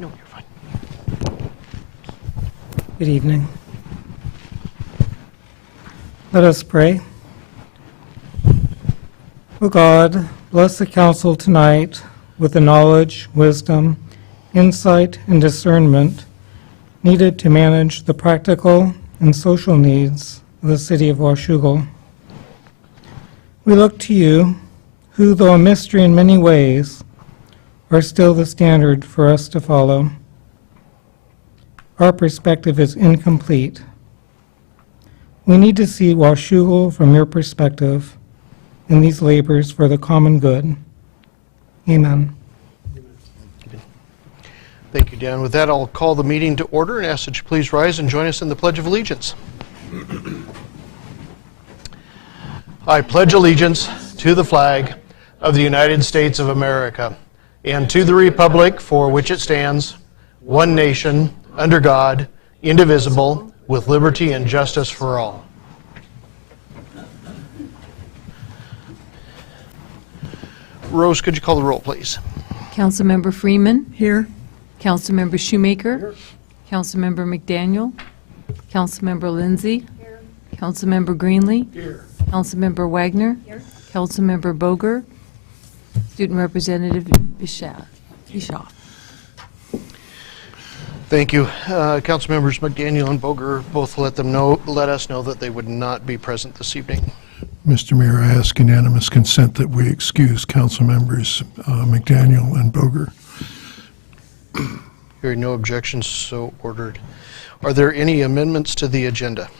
No, you're fine. Good evening. Let us pray. O God, bless the council tonight with the knowledge, wisdom, insight, and discernment needed to manage the practical and social needs of the city of Washougal. We look to you, who, though a mystery in many ways, are still the standard for us to follow. Our perspective is incomplete. We need to see Washougal from your perspective in these labors for the common good. Amen. Thank you, Dan. With that, I'll call the meeting to order and ask that you please rise and join us in the Pledge of Allegiance. I pledge allegiance to the flag of the United States of America and to the republic for which it stands, one nation, under God, indivisible, with liberty and justice for all. Rose, could you call the roll, please? Councilmember Freeman. Here. Councilmember Shoemaker. Here. Councilmember McDaniel. Councilmember Lindsay. Here. Councilmember Greenlee. Here. Councilmember Wagner. Here. Councilmember Boger. Student Representative Bischoff. Thank you. Council members McDaniel and Boger both let us know that they would not be present this evening. Mr. Mayor, I ask unanimous consent that we excuse council members McDaniel and Boger. Hearing no objections, so ordered. Are there any amendments to the agenda?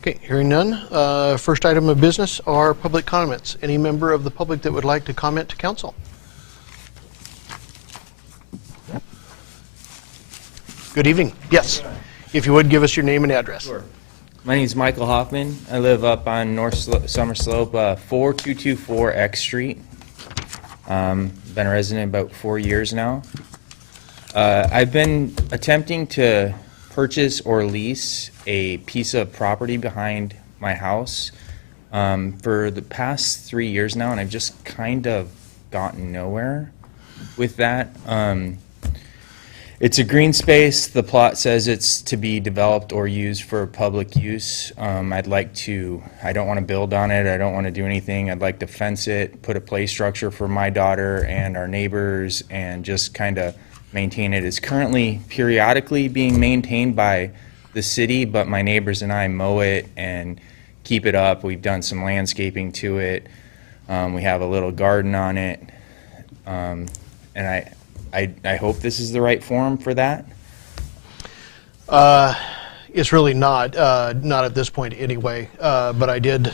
Okay, hearing none. First item of business are public comments. Any member of the public that would like to comment to council? Good evening. Yes. If you would give us your name and address. Sure. My name is Michael Hoffman. I live up on Summer Slope, 4224 X Street. Been a resident about 4 years now. I've been attempting to purchase or lease a piece of property behind my house for the past 3 years now, and I've just kind of gotten nowhere with that. It's a green space. The plot says it's to be developed or used for public use. I don't want to build on it. I don't want to do anything. I'd like to fence it, put a play structure for my daughter and our neighbors, and just kind of maintain it. It's currently periodically being maintained by the city, but my neighbors and I mow it and keep it up. We've done some landscaping to it. We have a little garden on it. And I hope this is the right forum for that. It's really not at this point anyway. But I did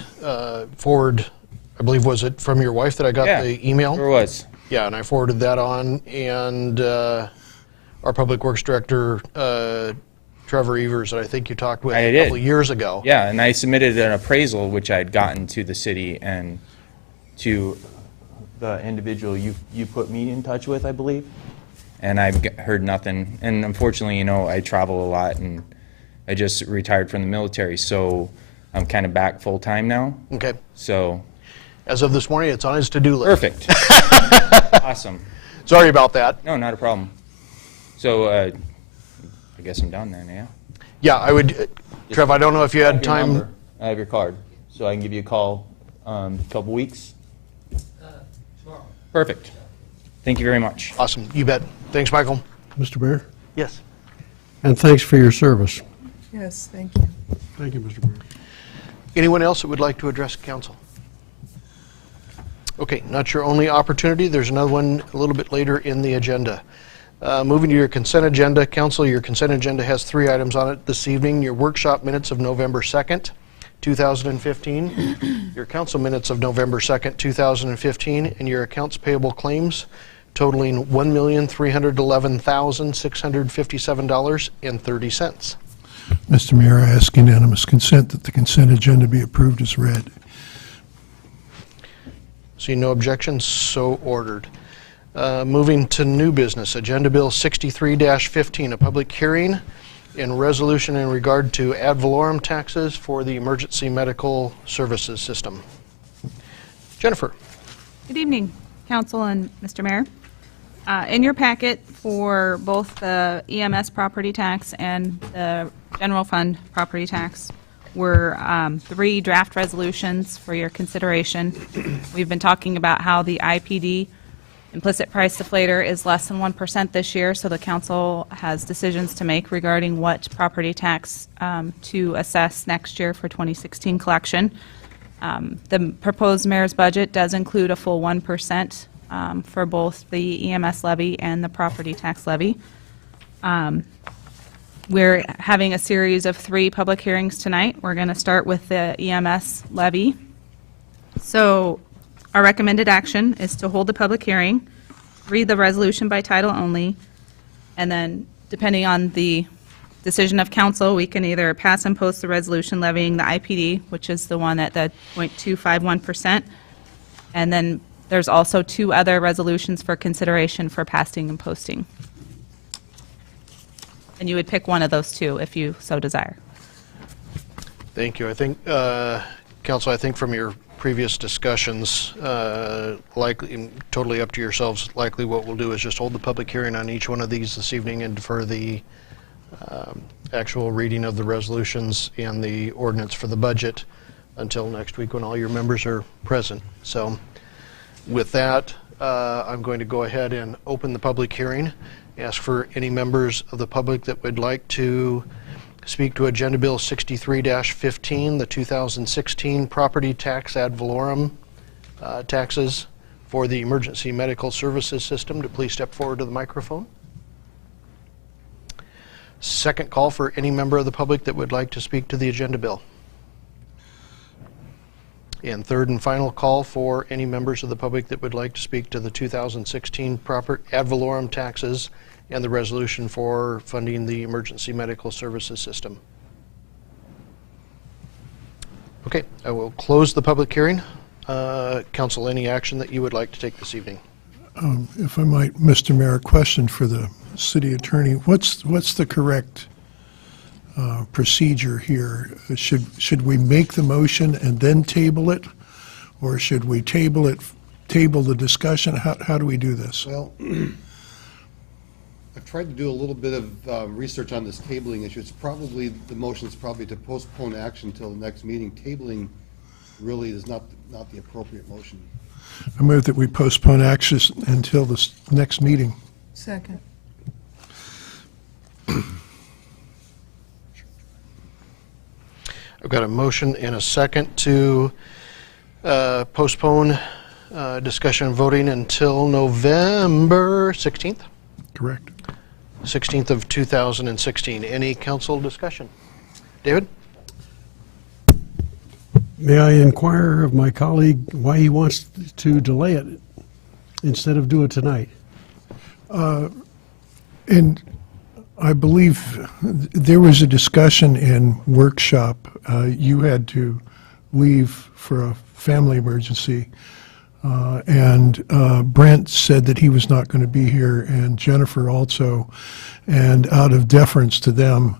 forward, I believe, was it from your wife that I got the email? Sure was. Yeah, and I forwarded that on, and our Public Works Director, Trevor Evers, that I think you talked with a couple of years ago. Yeah, and I submitted an appraisal, which I had gotten to the city and to the individual you put me in touch with, I believe. And I've heard nothing. And unfortunately, I travel a lot, and I just retired from the military, so I'm kind of back full-time now. Okay. So. As of this morning, it's on his to-do list. Perfect. Awesome. Sorry about that. No, not a problem. So I guess I'm done then, yeah? Yeah, I would. Trev, I don't know if you had time. Number. I have your card, so I can give you a call a couple weeks. Tomorrow. Perfect. Thank you very much. Awesome. You bet. Thanks, Michael. Mr. Mayor? Yes. And thanks for your service. Yes, thank you. Thank you, Mr. Mayor. Anyone else that would like to address council? Okay, not your only opportunity. There's another one a little bit later in the agenda. Moving to your consent agenda, council, your consent agenda has 3 items on it this evening. Your workshop minutes of November 2nd, 2015, your council minutes of November 2nd, 2015, and your accounts payable claims totaling $1,311,657.30. Mr. Mayor, I ask unanimous consent that the consent agenda be approved as read. See no objections, so ordered. Moving to new business, Agenda Bill 63-15, a public hearing and resolution in regard to ad valorem taxes for the emergency medical services system. Jennifer. Good evening, Council and Mr. Mayor. In your packet for both the EMS property tax and the general fund property tax were 3 draft resolutions for your consideration. We've been talking about how the IPD implicit price deflator is less than 1% this year, so the council has decisions to make regarding what property tax to assess next year for 2016 collection. The proposed mayor's budget does include a full 1% for both the EMS levy and the property tax levy. We're having a series of 3 public hearings tonight. We're going to start with the EMS levy. So our recommended action is to hold the public hearing, read the resolution by title only, and then, depending on the decision of council, we can either pass and post the resolution levying the IPD, which is the one at the 0.251%, and then there's also 2 other resolutions for consideration for passing and posting. And you would pick one of those 2 if you so desire. Thank you. I think, Council, I think from your previous discussions, likely, totally up to yourselves, likely what we'll do is just hold the public hearing on each one of these this evening and defer the actual reading of the resolutions and the ordinance for the budget until next week when all your members are present. So with that, I'm going to go ahead and open the public hearing, ask for any members of the public that would like to speak to Agenda Bill 63-15, the 2016 property tax ad valorem taxes for the emergency medical services system, to please step forward to the microphone. Second call for any member of the public that would like to speak to the agenda bill. And third and final call for any members of the public that would like to speak to the 2016 proper ad valorem taxes and the resolution for funding the emergency medical services system. Okay, I will close the public hearing. Council, any action that you would like to take this evening? If I might, Mr. Mayor, question for the city attorney. What's the correct procedure here? Should we make the motion and then table it? Or should we table the discussion? How do we do this? Well, I've tried to do a little bit of research on this tabling issue. The motion is probably to postpone action until the next meeting. Tabling really is not the appropriate motion. I move that we postpone action until this next meeting. Second. I've got a motion and a second to postpone discussion and voting until November 16th? Correct. 16th of 2016. Any council discussion? David? May I inquire of my colleague why he wants to delay it instead of do it tonight? And I believe there was a discussion in workshop. You had to leave for a family emergency. And Brent said that he was not going to be here, and Jennifer also. And out of deference to them,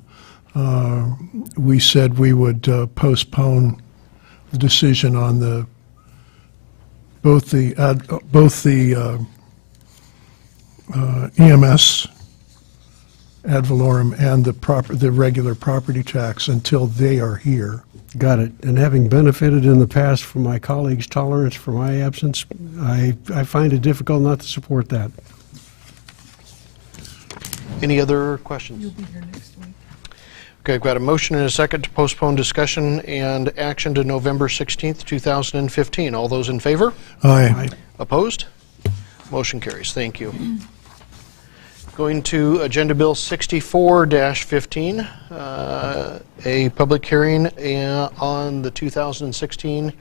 we said we would postpone the decision on both the EMS ad valorem and the regular property tax until they are here. Got it. And having benefited in the past from my colleagues' tolerance for my absence, I find it difficult not to support that. Any other questions? You'll be here next week. Okay, I've got a motion and a second to postpone discussion and action to November 16th, 2015. All those in favor? Aye. Opposed? Motion carries. Thank you. Going to Agenda Bill 64-15, a public hearing on the 2016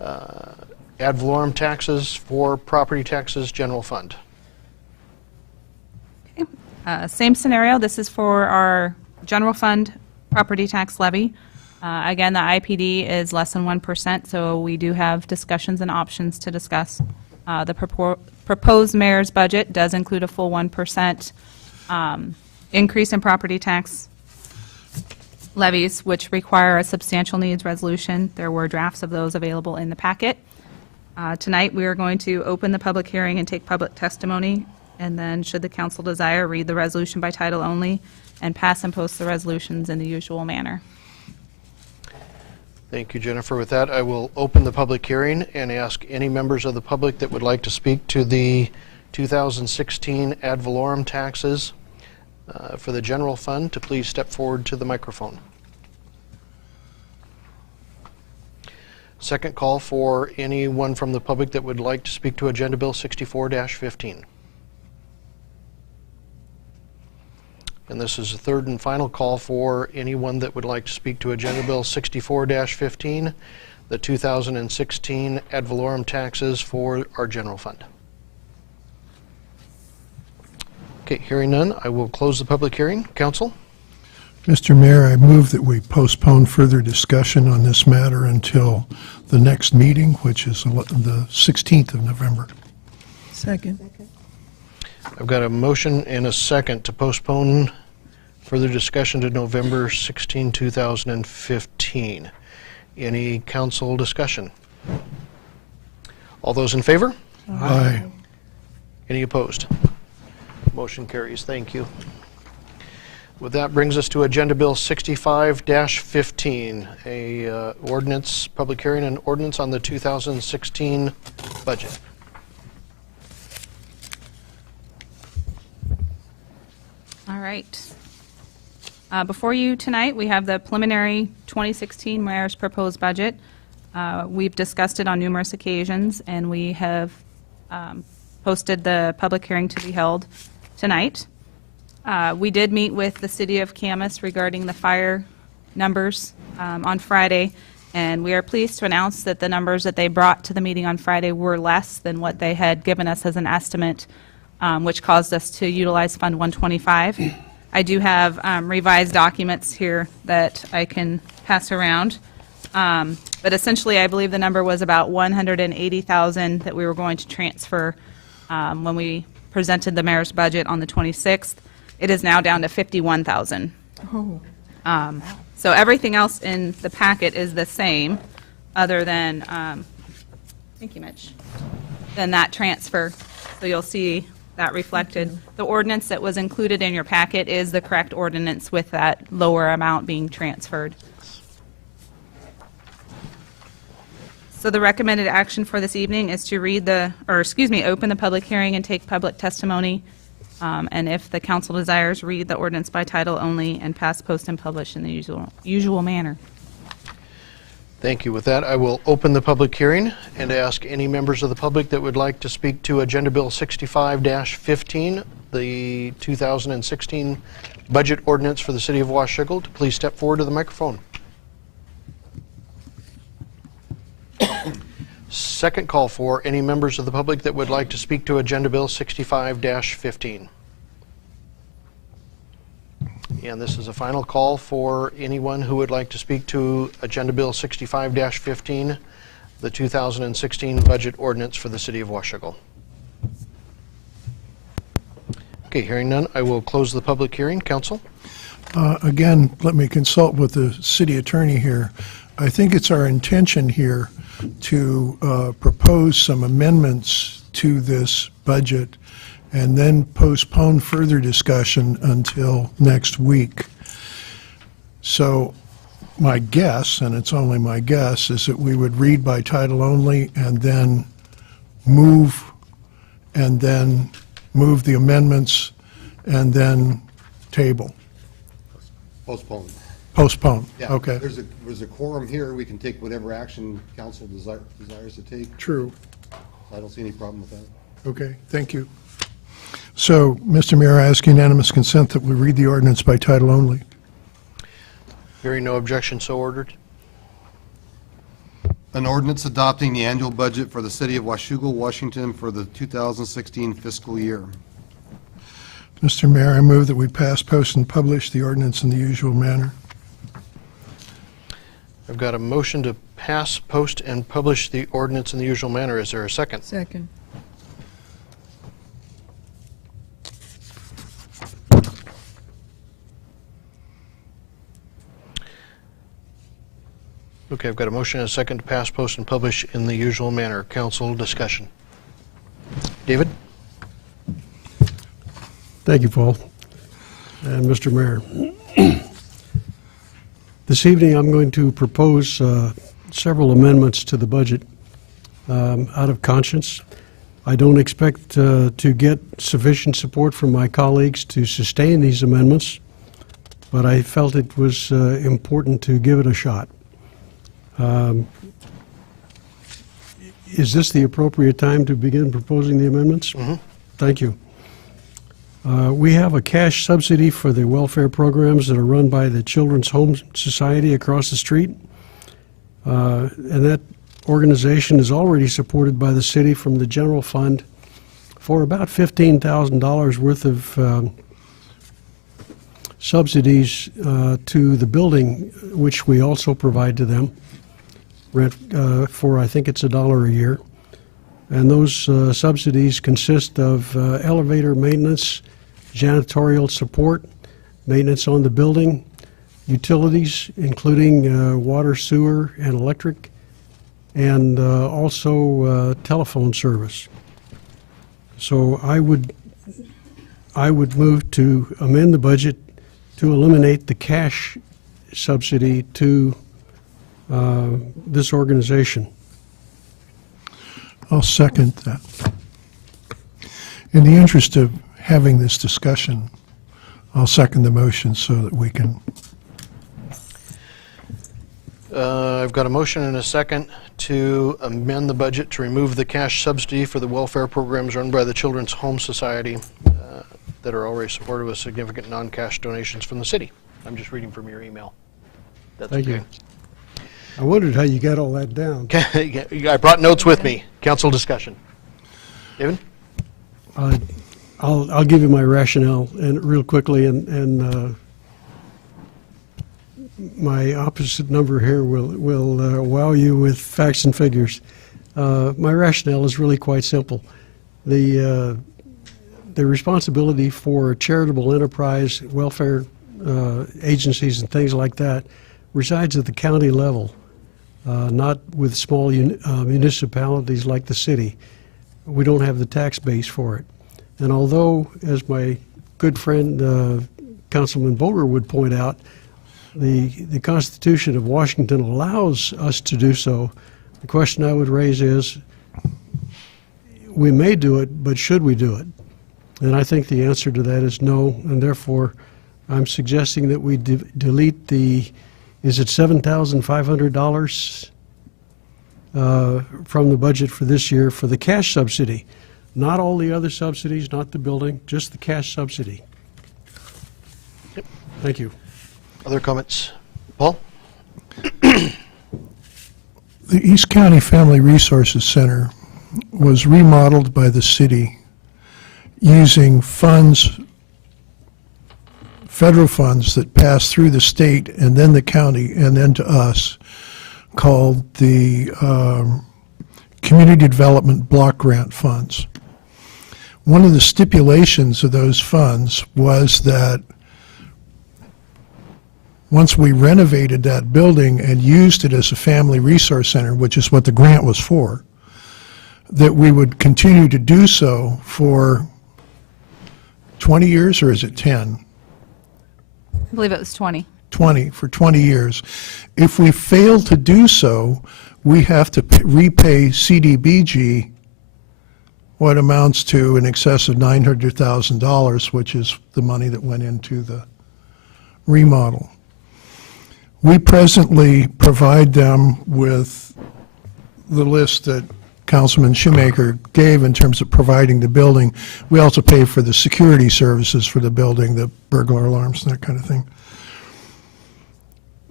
ad valorem taxes for property taxes general fund. Same scenario. This is for our general fund property tax levy. Again, the IPD is less than 1%, so we do have discussions and options to discuss. The proposed mayor's budget does include a full 1% increase in property tax levies, which require a substantial needs resolution. There were drafts of those available in the packet. Tonight, we are going to open the public hearing and take public testimony And then, should the council desire, read the resolution by title only and pass and post the resolutions in the usual manner. Thank you, Jennifer. With that, I will open the public hearing and ask any members of the public that would like to speak to the 2016 ad valorem taxes for the general fund to please step forward to the microphone. Second call for anyone from the public that would like to speak to Agenda Bill 64-15. And this is the third and final call for anyone that would like to speak to Agenda Bill 64-15, the 2016 ad valorem taxes for our general fund. Okay, hearing none, I will close the public hearing. Council? Mr. Mayor, I move that we postpone further discussion on this matter until the next meeting, which is the 16th of November. Second. I've got a motion and a second to postpone further discussion to November 16, 2015. Any council discussion? All those in favor? Aye. Any opposed? Motion carries. Thank you. With that brings us to Agenda Bill 65-15, a ordinance, public hearing and ordinance on the 2016 budget. All right. Before you tonight, we have the preliminary 2016 mayor's proposed budget. We've discussed it on numerous occasions, and we have posted the public hearing to be held tonight. We did meet with the city of Camas regarding the fire numbers on Friday, and we are pleased to announce that the numbers that they brought to the meeting on Friday were less than what they had given us as an estimate, which caused us to utilize Fund 125. I do have revised documents here that I can pass around. But essentially, I believe the number was about $180,000 that we were going to transfer when we presented the mayor's budget on the 26th. It is now down to $51,000. Oh. So everything else in the packet is the same, other than, thank you, Mitch, than that transfer. So you'll see that reflected. The ordinance that was included in your packet is the correct ordinance with that lower amount being transferred. So the recommended action for this evening is to open the public hearing and take public testimony. And if the council desires, read the ordinance by title only and pass, post, and publish in the usual manner. Thank you. With that, I will open the public hearing and ask any members of the public that would like to speak to Agenda Bill 65-15, the 2016 budget ordinance for the city of Washougal, to please step forward to the microphone. Second call for any members of the public that would like to speak to Agenda Bill 65-15. And this is a final call for anyone who would like to speak to Agenda Bill 65-15, the 2016 budget ordinance for the city of Washougal. Okay, hearing none, I will close the public hearing. Council? Again, let me consult with the city attorney here. I think it's our intention here to propose some amendments to this budget and then postpone further discussion until next week. So my guess, and it's only my guess, is that we would read by title only and then move the amendments and then table. Postpone. Postpone, Yeah. okay. There's a quorum here. We can take whatever action council desires to take. True. I don't see any problem with that. Okay, thank you. So, Mr. Mayor, I ask unanimous consent that we read the ordinance by title only. Hearing no objection, so ordered. An ordinance adopting the annual budget for the city of Washougal, Washington for the 2016 fiscal year. Mr. Mayor, I move that we pass, post, and publish the ordinance in the usual manner. I've got a motion to pass, post, and publish the ordinance in the usual manner. Is there a second? Second. Okay, I've got a motion and a second to pass, post, and publish in the usual manner. Council discussion. David? Thank you, Paul. And Mr. Mayor. This evening, I'm going to propose several amendments to the budget out of conscience. I don't expect to get sufficient support from my colleagues to sustain these amendments, but I felt it was important to give it a shot. Is this the appropriate time to begin proposing the amendments? Mm-hmm. Thank you. We have a cash subsidy for the welfare programs that are run by the Children's Home Society across the street. And that organization is already supported by the city from the general fund for about $15,000 worth of subsidies to the building, which we also provide to them, rent for, I think it's $1 a year. And those subsidies consist of elevator maintenance, janitorial support, maintenance on the building, utilities, including water, sewer, and electric, and also telephone service. So I would move to amend the budget to eliminate the cash subsidy to this organization. I'll second that. In the interest of having this discussion, I'll second the motion so that we can. I've got a motion and a second to amend the budget to remove the cash subsidy for the welfare programs run by the Children's Home Society that are already supported with significant non-cash donations from the city. I'm just reading from your email. That's Thank okay. you. I wondered how you got all that down. I brought notes with me. Council discussion. David? I'll give you my rationale and real quickly, and my opposite number here will wow you with facts and figures. My rationale is really quite simple. The responsibility for charitable enterprise, welfare agencies and things like that resides at the county level, not with small municipalities like the city. We don't have the tax base for it. And although, as my good friend Councilman Boger would point out, the Constitution of Washington allows us to do so, the question I would raise is, we may do it, but should we do it? And I think the answer to that is no, and therefore I'm suggesting that we delete the, is it $7,500 from the budget for this year for the cash subsidy? Not all the other subsidies, not the building, just the cash subsidy. Yep. Thank you. Other comments? Paul? The East County Family Resources Center was remodeled by the city using funds, federal funds that pass through the state and then the county and then to us, called the Community Development Block Grant Funds. One of the stipulations of those funds was that once we renovated that building and used it as a family resource center, which is what the grant was for, that we would continue to do so for 20 years, or is it 10? I believe it was 20. 20, for 20 years. If we fail to do so, we have to repay CDBG what amounts to in excess of $900,000, which is the money that went into the remodel. We presently provide them with the list that Councilman Shoemaker gave in terms of providing the building. We also pay for the security services for the building, the burglar alarms and that kind of thing.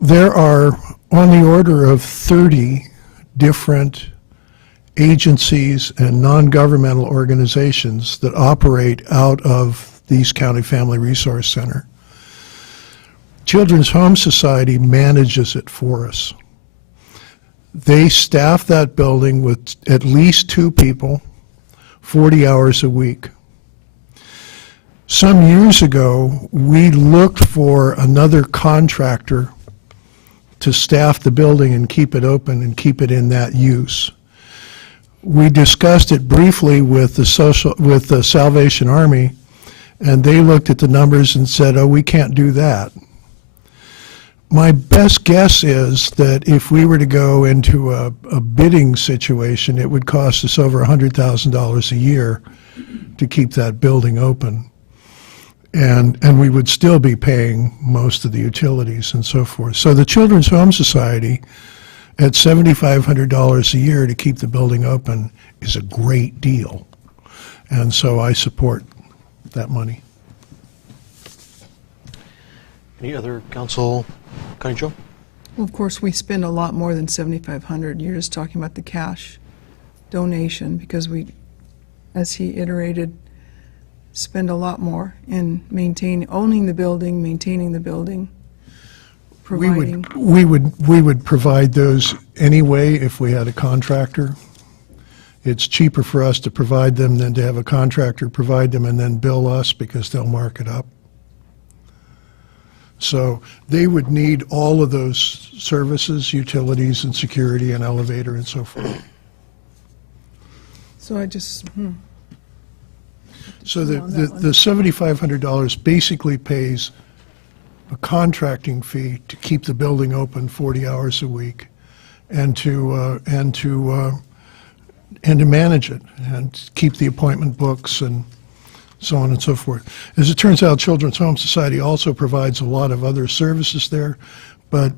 There are on the order of 30 different agencies and non-governmental organizations that operate out of the East County Family Resource Center. Children's Home Society manages it for us. They staff that building with at least 2 people, 40 hours a week. Some years ago, we looked for another contractor to staff the building and keep it open and keep it in that use. We discussed it briefly with the Salvation Army, And they looked at the numbers and said, oh, we can't do that. My best guess is that if we were to go into a bidding situation, it would cost us over $100,000 a year to keep that building open. And we would still be paying most of the utilities and so forth. So the Children's Home Society, at $7,500 a year to keep the building open, is a great deal. And so I support that money. Any other council? Connie Jo? Well, of course, we spend a lot more than 7,500. You're just talking about the cash donation, because we, as he iterated, spend a lot more in owning the building, maintaining the building, providing. We would provide those anyway if we had a contractor. It's cheaper for us to provide them than to have a contractor provide them and then bill us, because they'll mark it up. So they would need all of those services, utilities and security and elevator and so forth. So I just, So the on that one. $7,500 basically pays a contracting fee to keep the building open 40 hours a week and to manage it and keep the appointment books and so on and so forth. As it turns out, Children's Home Society also provides a lot of other services there, but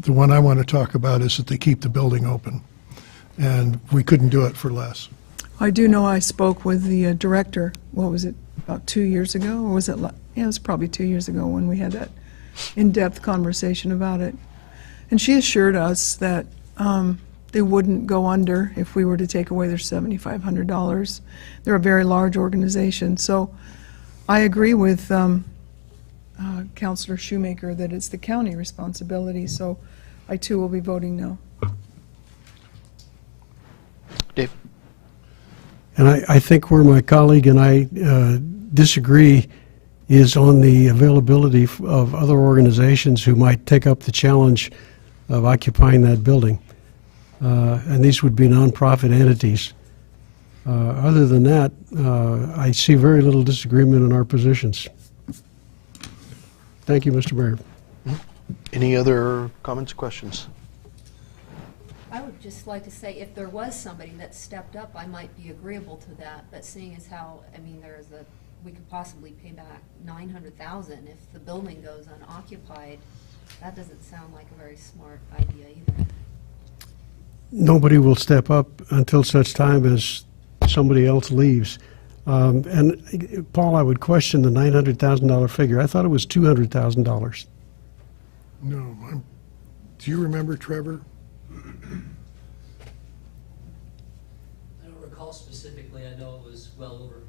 the one I want to talk about is that they keep the building open, and we couldn't do it for less. I do know I spoke with the director, what was it, about 2 years ago? Or was it, yeah, it was probably 2 years ago when we had that in-depth conversation about it. And she assured us that they wouldn't go under if we were to take away their $7,500. They're a very large organization. So I agree with Councilor Shoemaker that it's the county responsibility. So I too will be voting no. Dave? And I think where my colleague and I disagree is on the availability of other organizations who might take up the challenge of occupying that building. And these would be nonprofit entities. Other than that, I see very little disagreement in our positions. Thank you, Mr. Mayor. Any other comments, questions? I would just like to say, if there was somebody that stepped up, I might be agreeable to that, but seeing as how, I mean, we could possibly pay back $900,000 if the building goes unoccupied, that doesn't sound like a very smart idea either. Nobody will step up until such time as somebody else leaves. And Paul, I would question the $900,000 figure. I thought it was $200,000. No, do you remember, Trevor? I don't recall specifically. I know it was well over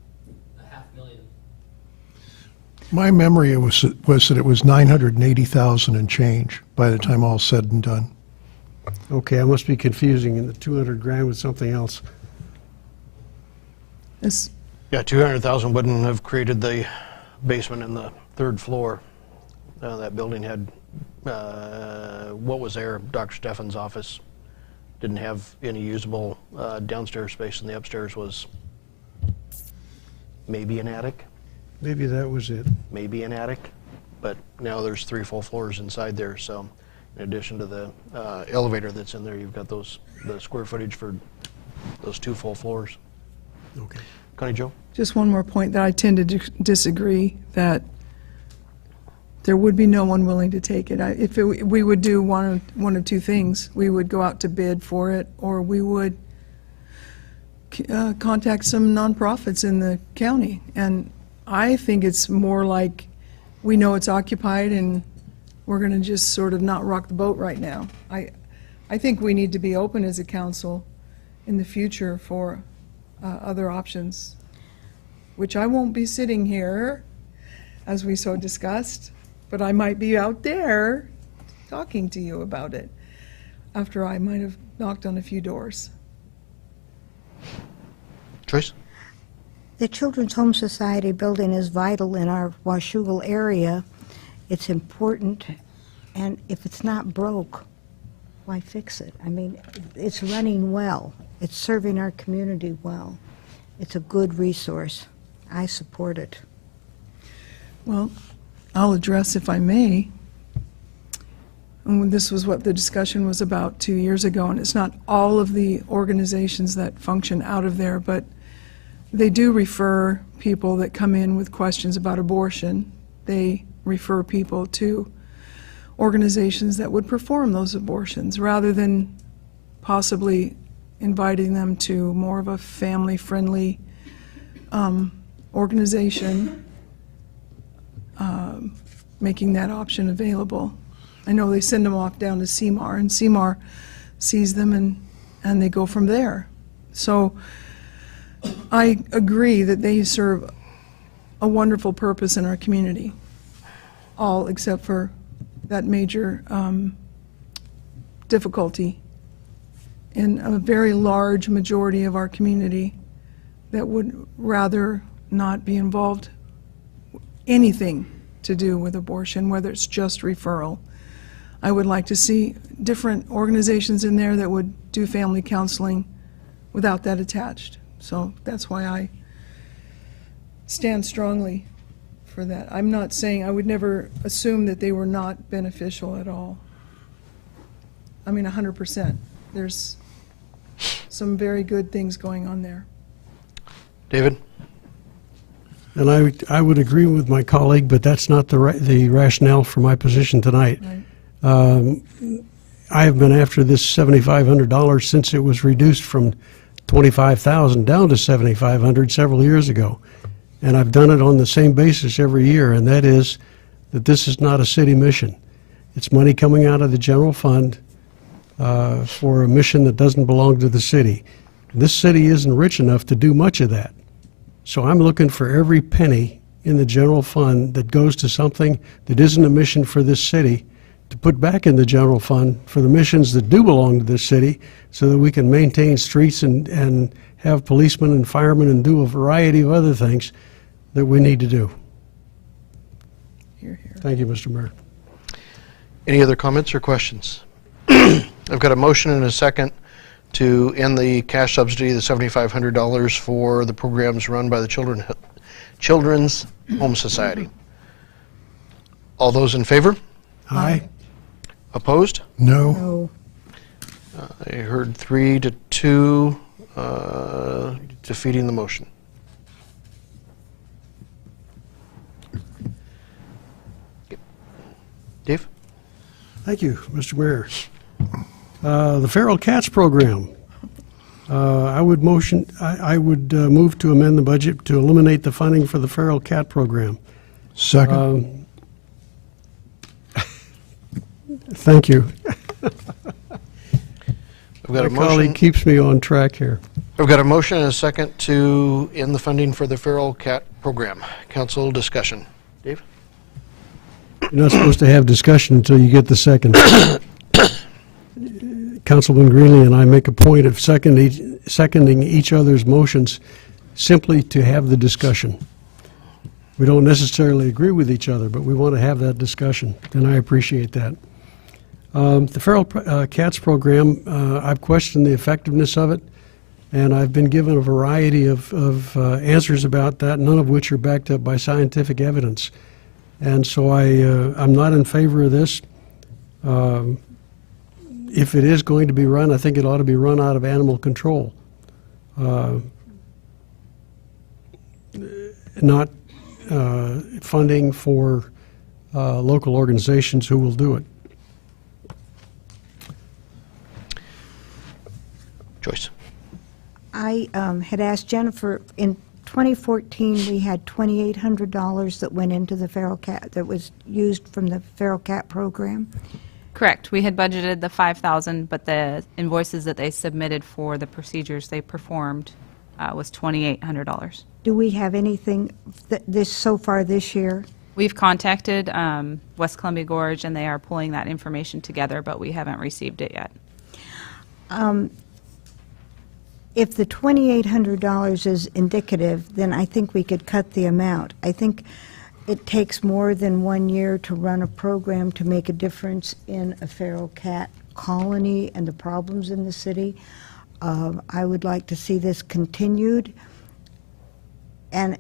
$500,000. My memory was that it was $980,000 and change by the time all's said and done. Okay, I must be confusing in the 200 grand with something else. This, Yeah, 200,000 wouldn't have created the basement and the third floor. That building had, what was there, Dr. Steffen's office. Didn't have any usable downstairs space, and the upstairs was maybe an attic, Maybe that was it. maybe an attic, but now there's 3 full floors inside there, so in addition to the elevator that's in there, you've got the square footage for those 2 full floors. Okay. Connie Jo? just one more point that I tend to disagree, that there would be no one willing to take it. We would do one of two things. We would go out to bid for it, or we would contact some nonprofits in the county. And I think it's more like we know it's occupied and we're going to just sort of not rock the boat right now. I think we need to be open as a council in the future for other options, which I won't be sitting here, as we so discussed, but I might be out there talking to you about it after I might have knocked on a few doors. Joyce? The Children's Home Society building is vital in our Washougal area. It's important, and if it's not broke, why fix it? I mean, it's running well. It's serving our community well. It's a good resource. I support it. Well, I'll address, if I may, and this was what the discussion was about 2 years ago, and it's not all of the organizations that function out of there, but they do refer people that come in with questions about abortion. They refer people to organizations that would perform those abortions, rather than possibly inviting them to more of a family-friendly organization, making that option available. I know they send them off down to CMAR, and CMAR sees them, and they go from there. So I agree that they serve a wonderful purpose in our community, all except for that major difficulty in a very large majority of our community that would rather not be involved anything to do with abortion, whether it's just referral. I would like to see different organizations in there that would do family counseling without that attached. So that's why I stand strongly for that. I'm not saying, I would never assume that they were not beneficial at all. I mean, 100%. There's some very good things going on there. David? And I would agree with my colleague, but that's not the rationale for my position tonight. Right. I have been after this $7,500 since it was reduced from $25,000 down to $7,500 several years ago. And I've done it on the same basis every year, and that is that this is not a city mission. It's money coming out of the general fund for a mission that doesn't belong to the city. This city isn't rich enough to do much of that. So I'm looking for every penny in the general fund that goes to something that isn't a mission for this city to put back in the general fund for the missions that do belong to this city, so that we can maintain streets and have policemen and firemen and do a variety of other things that we need to do. Hear, hear. Thank you, Mr. Mayor. Any other comments or questions? I've got a motion and a second to end the cash subsidy, the $7,500 for the programs run by the Children's Home Society. All those in favor? Aye. Opposed? No. No. I heard 3-2 defeating the motion. Dave? Thank you, Mr. Mayor. The Feral Cats Program. I would move to amend the budget to eliminate the funding for the Feral Cat Program. Second. Thank you. I've got My a motion. colleague keeps me on track here. I've got a motion and a second to end the funding for the Feral Cat Program. Council discussion. Dave? You're not supposed to have discussion until you get the second. Councilman Greeley and I make a point of seconding each other's motions simply to have the discussion. We don't necessarily agree with each other, but we want to have that discussion, and I appreciate that. The Feral Cats Program, I've questioned the effectiveness of it, and I've been given a variety of answers about that, none of which are backed up by scientific evidence. And so I'm not in favor of this. If it is going to be run, I think it ought to be run out of animal control, not funding for local organizations who will do it. Joyce? I had asked Jennifer, in 2014, we had $2,800 that went into the feral cat, that was used from the feral cat program. Correct. We had budgeted the 5,000, but the invoices that they submitted for the procedures they performed was $2,800. Do we have anything so far this year? We've contacted West Columbia Gorge, and they are pulling that information together, but we haven't received it yet. If the $2,800 is indicative, then I think we could cut the amount. I think it takes more than 1 year to run a program to make a difference in a feral cat colony and the problems in the city. I would like to see this continued. And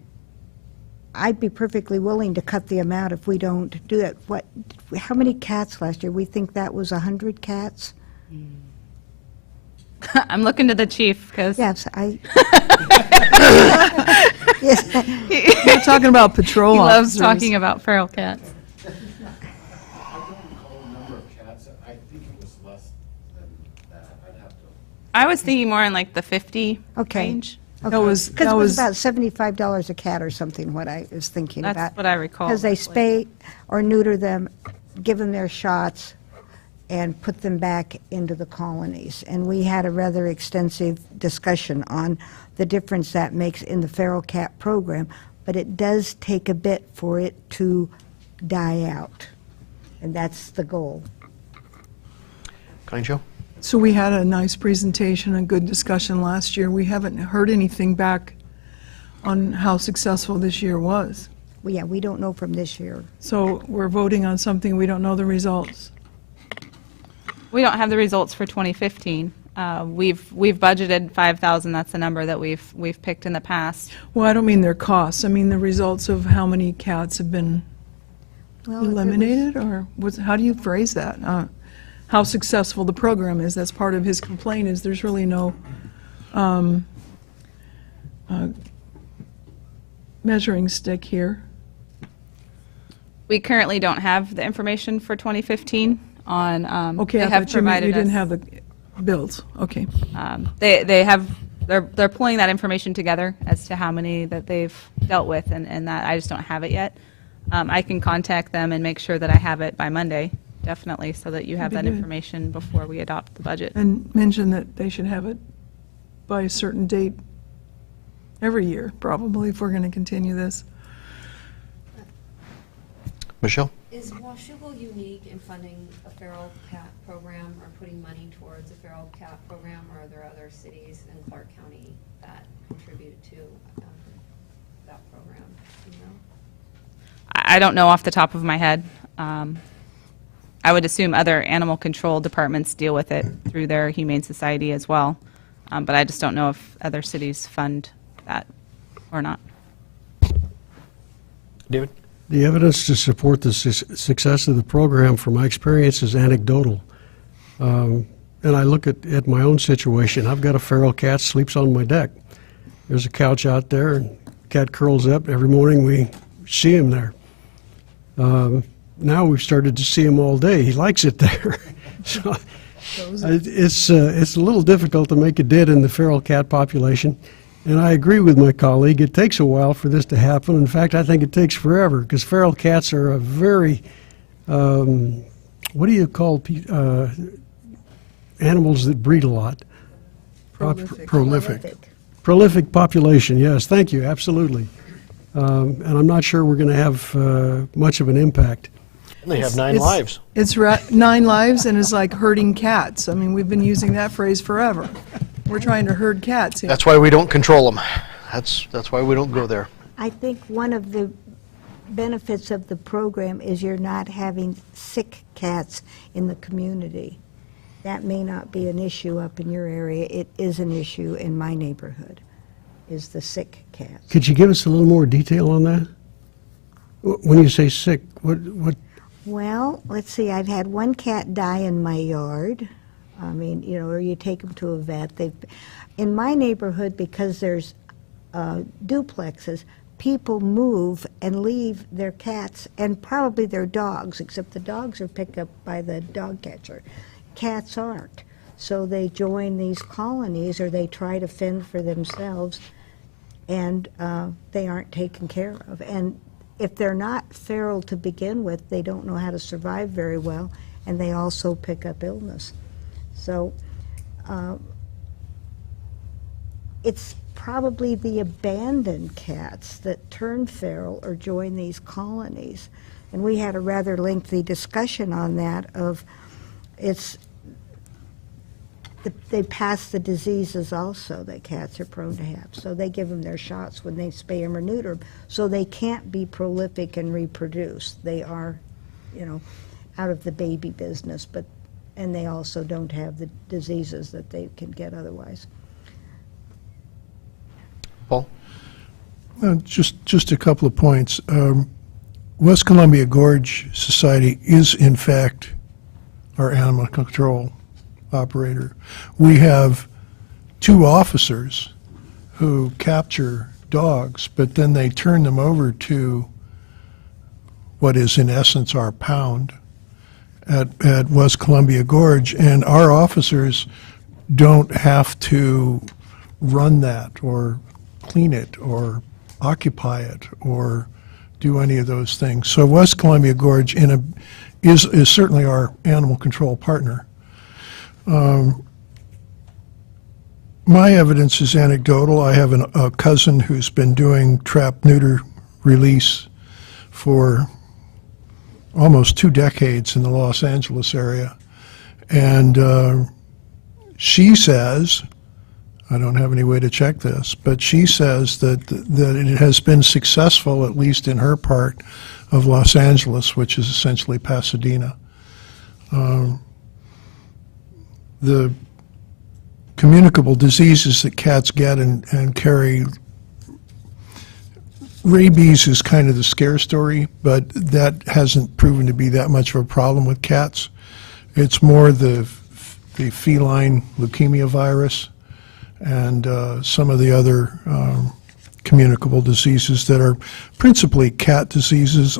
I'd be perfectly willing to cut the amount if we don't do that. How many cats last year? We think that was 100 cats? I'm looking to the chief, because Yes, I. We're talking about patrol he loves officers. talking about feral cats. I was thinking more in like the 50 Okay. range. That was, Because that it was was, about $75 a cat or something, what I was thinking about. That's what I recall. Because they roughly. spay or neuter them, give them their shots, and put them back into the colonies. And we had a rather extensive discussion on the difference that makes in the feral cat program, but it does take a bit for it to die out. And that's the goal. Connie Jo? so we had a nice presentation, a good discussion last year. We haven't heard anything back on how successful this year was. Well, yeah, we don't know from this year. So we're voting on something, we don't know the results. We don't have the results for 2015. We've budgeted 5,000. That's the number that we've picked in the past. Well, I don't mean their costs, I mean the results of how many cats have been Well, if it was- eliminated, or how do you phrase that? How successful the program is, that's part of his complaint, is there's really no measuring stick here. We currently don't have the information for 2015 on. Okay, they I have thought you meant you provided didn't us- have the bills, okay. They're pulling that information together as to how many that they've dealt with, and that I just don't have it yet. I can contact them and make sure that I have it by Monday, definitely, so that you have That'd that be good. information before we adopt the budget. And mention that they should have it by a certain date every year, probably, if we're going to continue this. Michelle? Is Washougal unique in funding a feral cat program or putting money towards a feral cat program, or are there other cities in Clark County that contribute to that program? Do you know? I don't know off the top of my head. I would assume other animal control departments deal with it through their Humane Society as well, but I just don't know if other cities fund that or not. David? The evidence to support the success of the program, from my experience, is anecdotal. And I look at my own situation. I've got a feral cat, sleeps on my deck. There's a couch out there, and cat curls up. Every morning we see him there. Now we've started to see him all day. He likes it there. So it's a little difficult to make a dent in the feral cat population. And I agree with my colleague. It takes a while for this to happen. In fact, I think it takes forever, because feral cats are a very, what do you call animals that breed a lot? Prolific. Prolific population, yes. Thank you, absolutely. And I'm not sure we're going to have much of an impact. And they have 9 It's- lives. It's 9 lives, and it's like herding cats. I mean, we've been using that phrase forever. We're trying to herd cats here. That's why we don't control them. That's why we don't go there. I think one of the benefits of the program is you're not having sick cats in the community. That may not be an issue up in your area. It is an issue in my neighborhood, is the sick cats. Could you give us a little more detail on that? When you say sick, what? Well, let's see, I've had one cat die in my yard. I mean, you know, or you take them to a vet. In my neighborhood, because there's duplexes, people move and leave their cats and probably their dogs, except the dogs are picked up by the dog catcher. Cats aren't. So they join these colonies, or they try to fend for themselves, and they aren't taken care of. And if they're not feral to begin with, they don't know how to survive very well, and they also pick up illness. So it's probably the abandoned cats that turn feral or join these colonies. And we had a rather lengthy discussion on that they pass the diseases also that cats are prone to have. So they give them their shots when they spay them or neuter them. So they can't be prolific and reproduce. They are, you know, out of the baby business, and they also don't have the diseases that they can get otherwise. Paul? Just a couple of points. West Columbia Gorge Society is, in fact, our animal control operator. We have 2 officers who capture dogs, but then they turn them over to what is, in essence, our pound at West Columbia Gorge, and our officers don't have to run that or clean it or occupy it or do any of those things. So West Columbia Gorge is certainly our animal control partner. My evidence is anecdotal. I have a cousin who's been doing trap-neuter release for almost 2 decades in the Los Angeles area. And she says, I don't have any way to check this, but she says that it has been successful, at least in her part of Los Angeles, which is essentially Pasadena. The communicable diseases that cats get and carry, rabies is kind of the scare story, but that hasn't proven to be that much of a problem with cats. It's more the feline leukemia virus and some of the other communicable diseases that are principally cat diseases.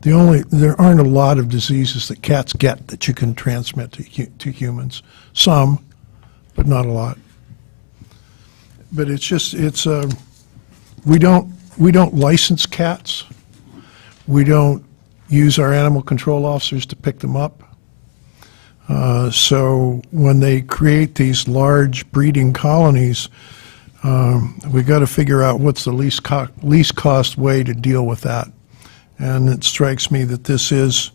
There aren't a lot of diseases that cats get that you can transmit to humans. Some, but not a lot. But we don't license cats. We don't use our animal control officers to pick them up. So when they create these large breeding colonies, we got to figure out what's the least cost way to deal with that. And it strikes me that this is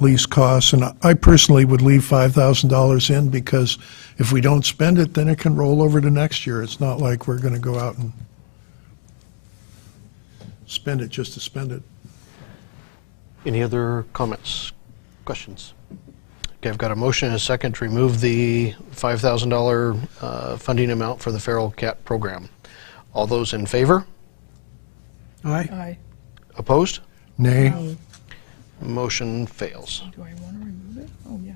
least cost. And I personally would leave $5,000 in, because if we don't spend it, then it can roll over to next year. It's not like we're going to go out and spend it just to spend it. Any other comments, questions? Okay, I've got a motion and a second to remove the $5,000 funding amount for the feral cat program. All those in favor? Aye. Aye. Opposed? Nay. Motion fails. Do I want to remove it? Oh, yeah.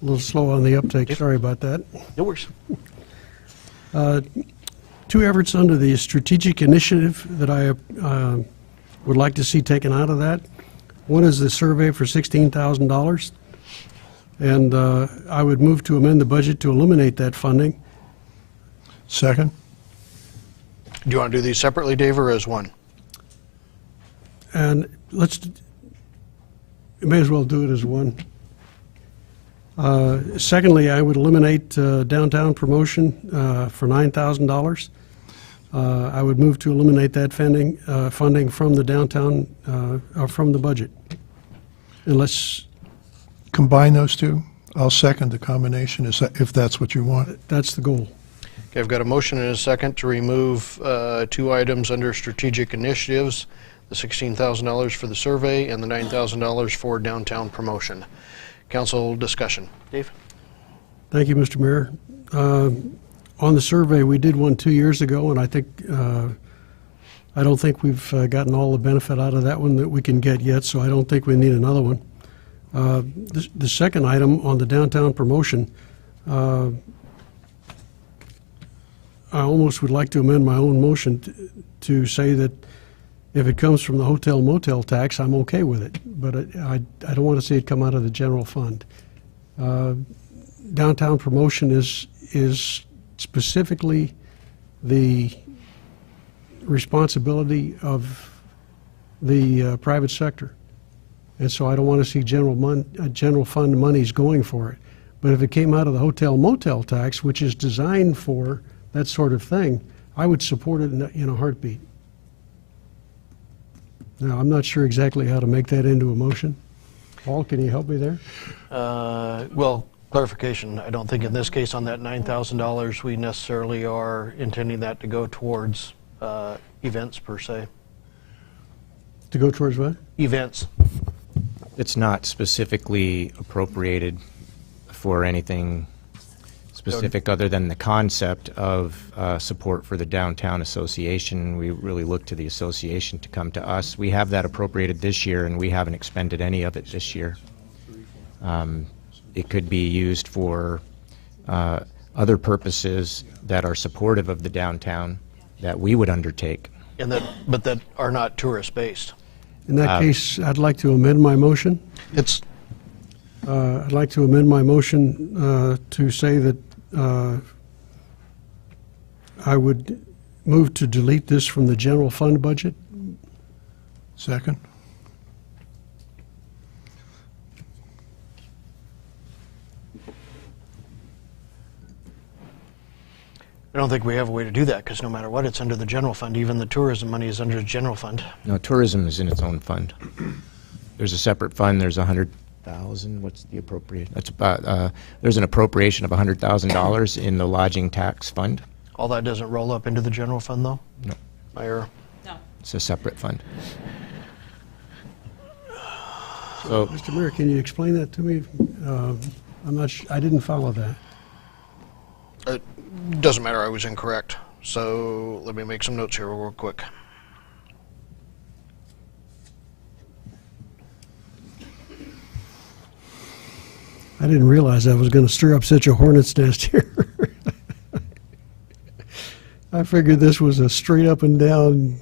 A little slow on the uptake, sorry about that. No worries. 2 efforts under the strategic initiative that I would like to see taken out of that. One is the survey for $16,000. And I would move to amend the budget to eliminate that funding. Second? Do you want to do these separately, Dave, or as one? And you may as well do it as one. Secondly, I would eliminate downtown promotion for $9,000. I would move to eliminate that funding from the downtown, from the budget. Unless, Combine those two? I'll second the combination, if that's what you want. that's the goal. Okay, I've got a motion and a second to remove 2 items under strategic initiatives, the $16,000 for the survey and the $9,000 for downtown promotion. Council discussion. Dave? Thank you, Mr. Mayor. On the survey, we did one 2 years ago, and I don't think we've gotten all the benefit out of that one that we can get yet, so I don't think we need another one. The second item on the downtown promotion, I almost would like to amend my own motion to say that if it comes from the hotel motel tax, I'm okay with it, but I don't want to see it come out of the general fund. Downtown promotion is specifically the responsibility of the private sector, and so I don't want to see general fund monies going for it. But if it came out of the hotel motel tax, which is designed for that sort of thing, I would support it in a heartbeat. Now, I'm not sure exactly how to make that into a motion. Paul, can you help me there? Well, clarification, I don't think in this case on that $9,000 we necessarily are intending that to go towards events per se. To go towards what? Events. It's not specifically appropriated for anything specific other than the concept of support for the Downtown Association. We really look to the association to come to us. We have that appropriated this year, and we haven't expended any of it this year. It could be used for other purposes that are supportive of the downtown that we would undertake. But that are not tourist-based. In that case, I'd like to amend my motion. I'd like to amend my motion to say that I would move to delete this from the general fund budget. Second? I don't think we have a way to do that, because no matter what, it's under the general fund. Even the tourism money is under the general fund. No, tourism is in its own fund. There's a separate fund. There's $100,000. What's the appropriation? That's about. There's an appropriation of $100,000 in the lodging tax fund. All that doesn't roll up into the general fund, though? No, Mayor? No. it's a separate fund. So, Mr. Mayor, can you explain that to me? I'm not. I didn't follow that. Doesn't matter, I was incorrect. So let me make some notes here real quick. I didn't realize I was going to stir up such a hornet's nest here. I figured this was a straight up and down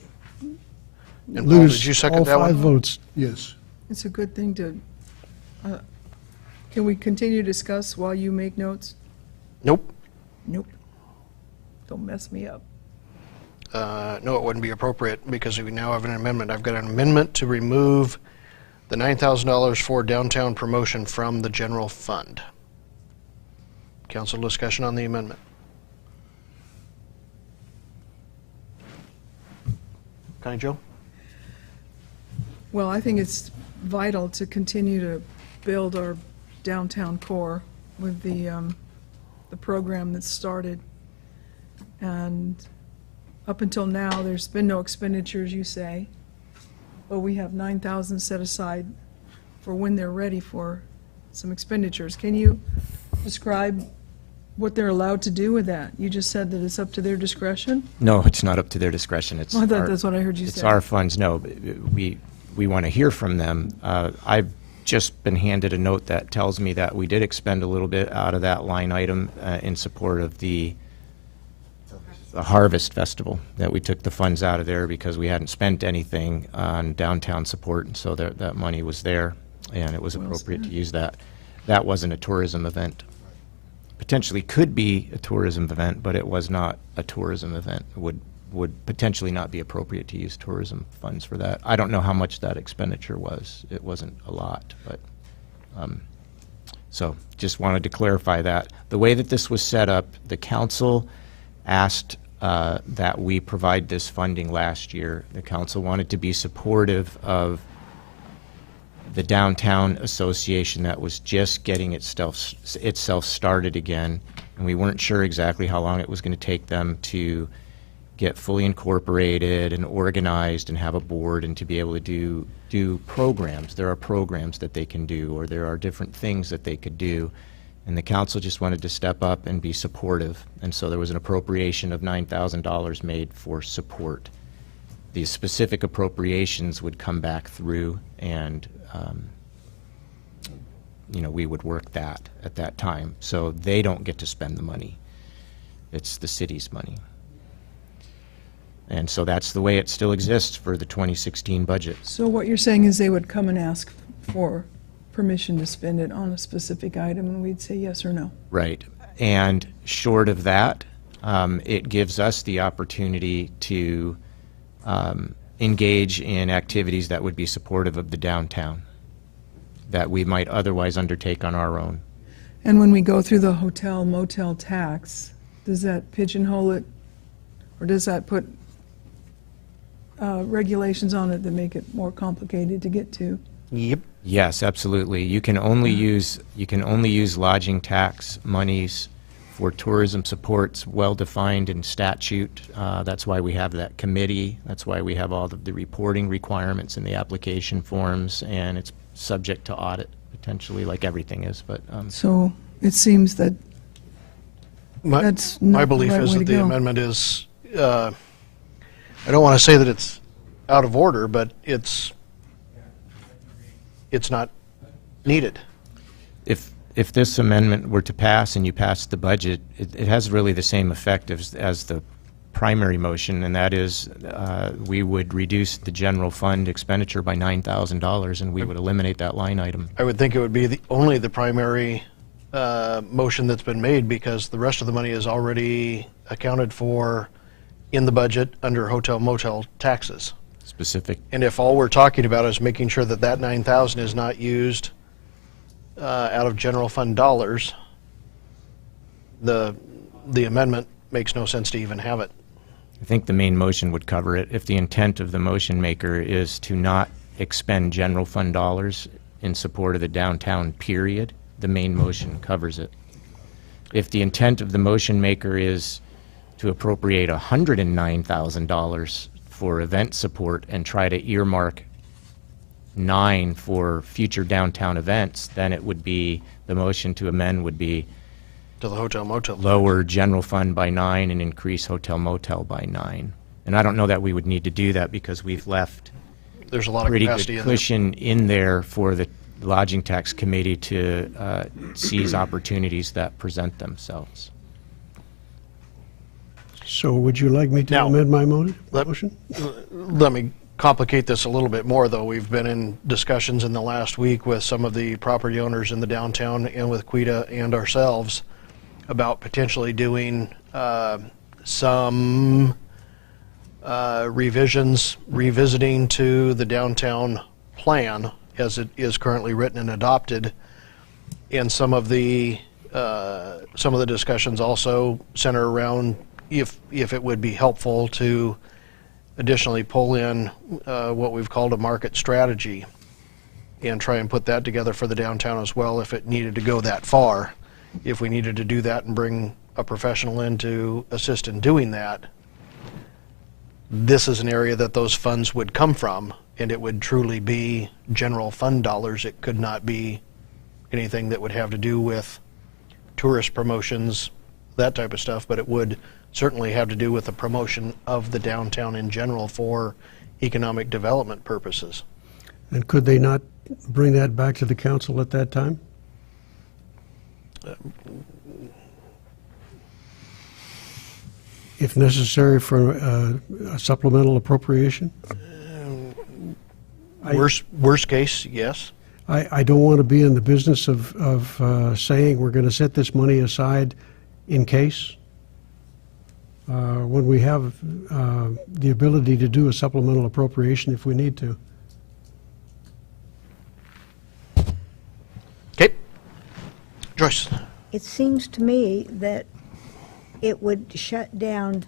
And Paul, lose did you second all that five one? votes. Yes. It's a good thing to, can we continue to discuss while you make notes? Nope. Nope. Don't mess me up. No, it wouldn't be appropriate because we now have an amendment. I've got an amendment to remove the $9,000 for downtown promotion from the general fund. Council discussion on the amendment. Connie Jo? Well, I think it's vital to continue to build our downtown core with the program that's started. And up until now, there's been no expenditures, you say, but we have 9,000 set aside for when they're ready for some expenditures. Can you describe what they're allowed to do with that? You just said that it's up to their discretion? no, it's not up to their discretion. It's I thought our- that's what I heard you It's say. our funds. No, we want to hear from them. I've just been handed a note that tells me that we did expend a little bit out of that line item in support of the Harvest Festival, that we took the funds out of there because we hadn't spent anything on downtown support, and so that money was there, and it was appropriate to use that. That wasn't a tourism event. Potentially could be a tourism event, but it was not a tourism event. Would potentially not be appropriate to use tourism funds for that. I don't know how much that expenditure was. It wasn't a lot, but so just wanted to clarify that. The way that this was set up, the council asked that we provide this funding last year. The council wanted to be supportive of the Downtown Association that was just getting itself started again, and we weren't sure exactly how long it was going to take them to get fully incorporated and organized and have a board and to be able to do programs. There are programs that they can do, or there are different things that they could do. And the council just wanted to step up and be supportive. And so there was an appropriation of $9,000 made for support. These specific appropriations would come back through, and we would work that at that time. So they don't get to spend the money. It's the city's money. And so that's the way it still exists for the 2016 budget. So what you're saying is they would come and ask for permission to spend it on a specific item, and we'd say yes or no? Right. And short of that, it gives us the opportunity to engage in activities that would be supportive of the downtown that we might otherwise undertake on our own. And when we go through the hotel motel tax, does that pigeonhole it, or does that put regulations on it that make it more complicated to get to? Yep. Yes, absolutely. You can only use lodging tax monies for tourism supports, well defined in statute. That's why we have that committee. That's why we have all of the reporting requirements in the application forms, and it's subject to audit potentially, like everything is. But So it seems that That's My not the belief right is way that to the go. amendment is, I don't want to say that it's out of order, but it's not needed. If this amendment were to pass and you pass the budget, it has really the same effect as the primary motion, and that is we would reduce the general fund expenditure by $9,000, and we would eliminate that line item. I would think it would be only the primary motion that's been made, because the rest of the money is already accounted for in the budget under hotel motel taxes. Specific. And if all we're talking about is making sure that that 9,000 is not used out of general fund dollars, the amendment makes no sense to even have it. I think the main motion would cover it. If the intent of the motion maker is to not expend general fund dollars in support of the downtown period, the main motion covers it. If the intent of the motion maker is to appropriate $109,000 for event support and try to earmark 9 for future downtown events, then it would be, the motion to amend would be To the hotel motel. lower general fund by 9 and increase hotel motel by 9. And I don't know that we would need to do that, because we've left There's a lot of pretty capacity good in there. cushion in there for the lodging tax committee to seize opportunities that present themselves. So would you like me to Now, amend my let- motion? Let me complicate this a little bit more, though. We've been in discussions in the last week with some of the property owners in the downtown and with Quita and ourselves about potentially doing some revisiting to the downtown plan as it is currently written and adopted. And some of the discussions also center around if it would be helpful to additionally pull in what we've called a market strategy and try and put that together for the downtown as well, if it needed to go that far. If we needed to do that and bring a professional in to assist in doing that, this is an area that those funds would come from, and it would truly be general fund dollars. It could not be anything that would have to do with tourist promotions, that type of stuff, but it would certainly have to do with the promotion of the downtown in general for economic development purposes. And could they not bring that back to the council at that time? If necessary for a supplemental appropriation? Worst case, yes. I don't want to be in the business of saying we're going to set this money aside in case, when we have the ability to do a supplemental appropriation if we need to. Okay. Joyce. It seems to me that it would shut down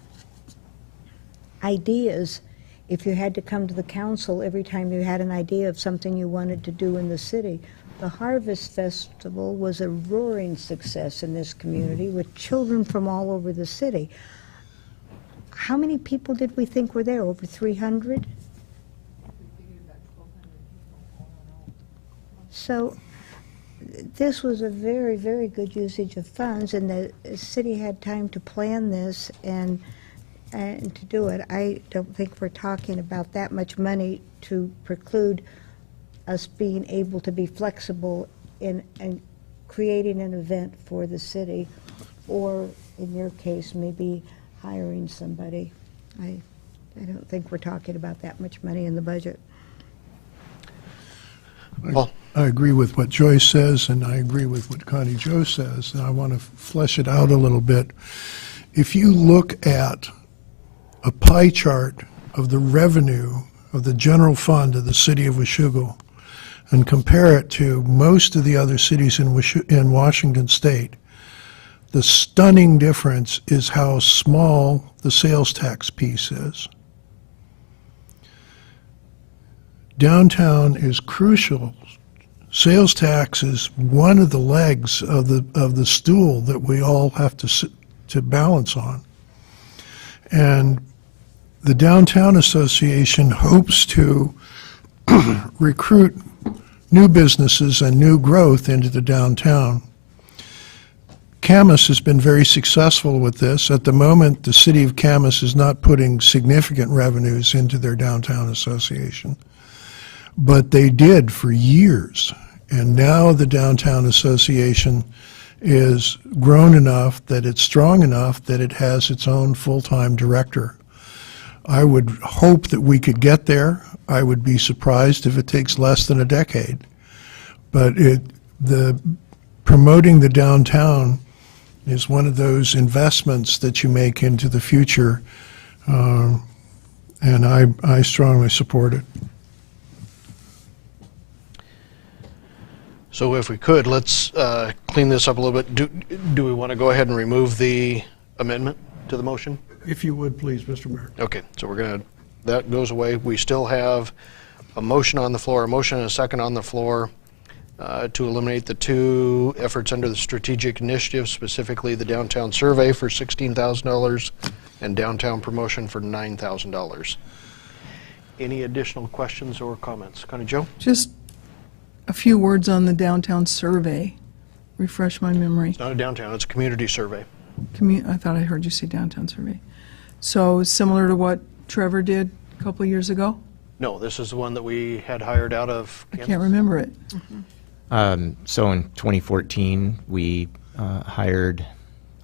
ideas if you had to come to the council every time you had an idea of something you wanted to do in the city. The Harvest Festival was a roaring success in this community with children from all over the city. How many people did we think were there? Over 300? So this was a very, very good usage of funds, and the city had time to plan this and to do it. I don't think we're talking about that much money to preclude us being able to be flexible in creating an event for the city, or in your case, maybe hiring somebody. I don't think we're talking about that much money in the budget. Paul. I agree with what Joyce says, and I agree with what Connie Jo says, and I want to flesh it out a little bit. If you look at a pie chart of the revenue of the general fund of the city of Washougal and compare it to most of the other cities in Washington State, the stunning difference is how small the sales tax piece is. Downtown is crucial. Sales tax is one of the legs of the stool that we all have to balance on. And the Downtown Association hopes to recruit new businesses and new growth into the downtown. Camas has been very successful with this. At the moment, the city of Camas is not putting significant revenues into their downtown association, but they did for years. And now the downtown association is grown enough that it's strong enough that it has its own full-time director. I would hope that we could get there. I would be surprised if it takes less than a decade. But promoting the downtown is one of those investments that you make into the future, and I strongly support it. So if we could, let's clean this up a little bit. Do we want to go ahead and remove the amendment to the motion? If you would, please, Mr. Mayor. Okay, so we're going to, that goes away. We still have a motion on the floor, a motion and a second on the floor to eliminate the two efforts under the strategic initiative, specifically the downtown survey for $16,000 and downtown promotion for $9,000. Any additional questions or comments? Connie Jo? Just a few words on the downtown survey. Refresh my memory. It's not a downtown, it's a community survey. I thought I heard you say downtown survey. So similar to what Trevor did a couple of years ago? No, this is the one that we had hired out of I Kansas. can't remember it. So in 2014, we hired,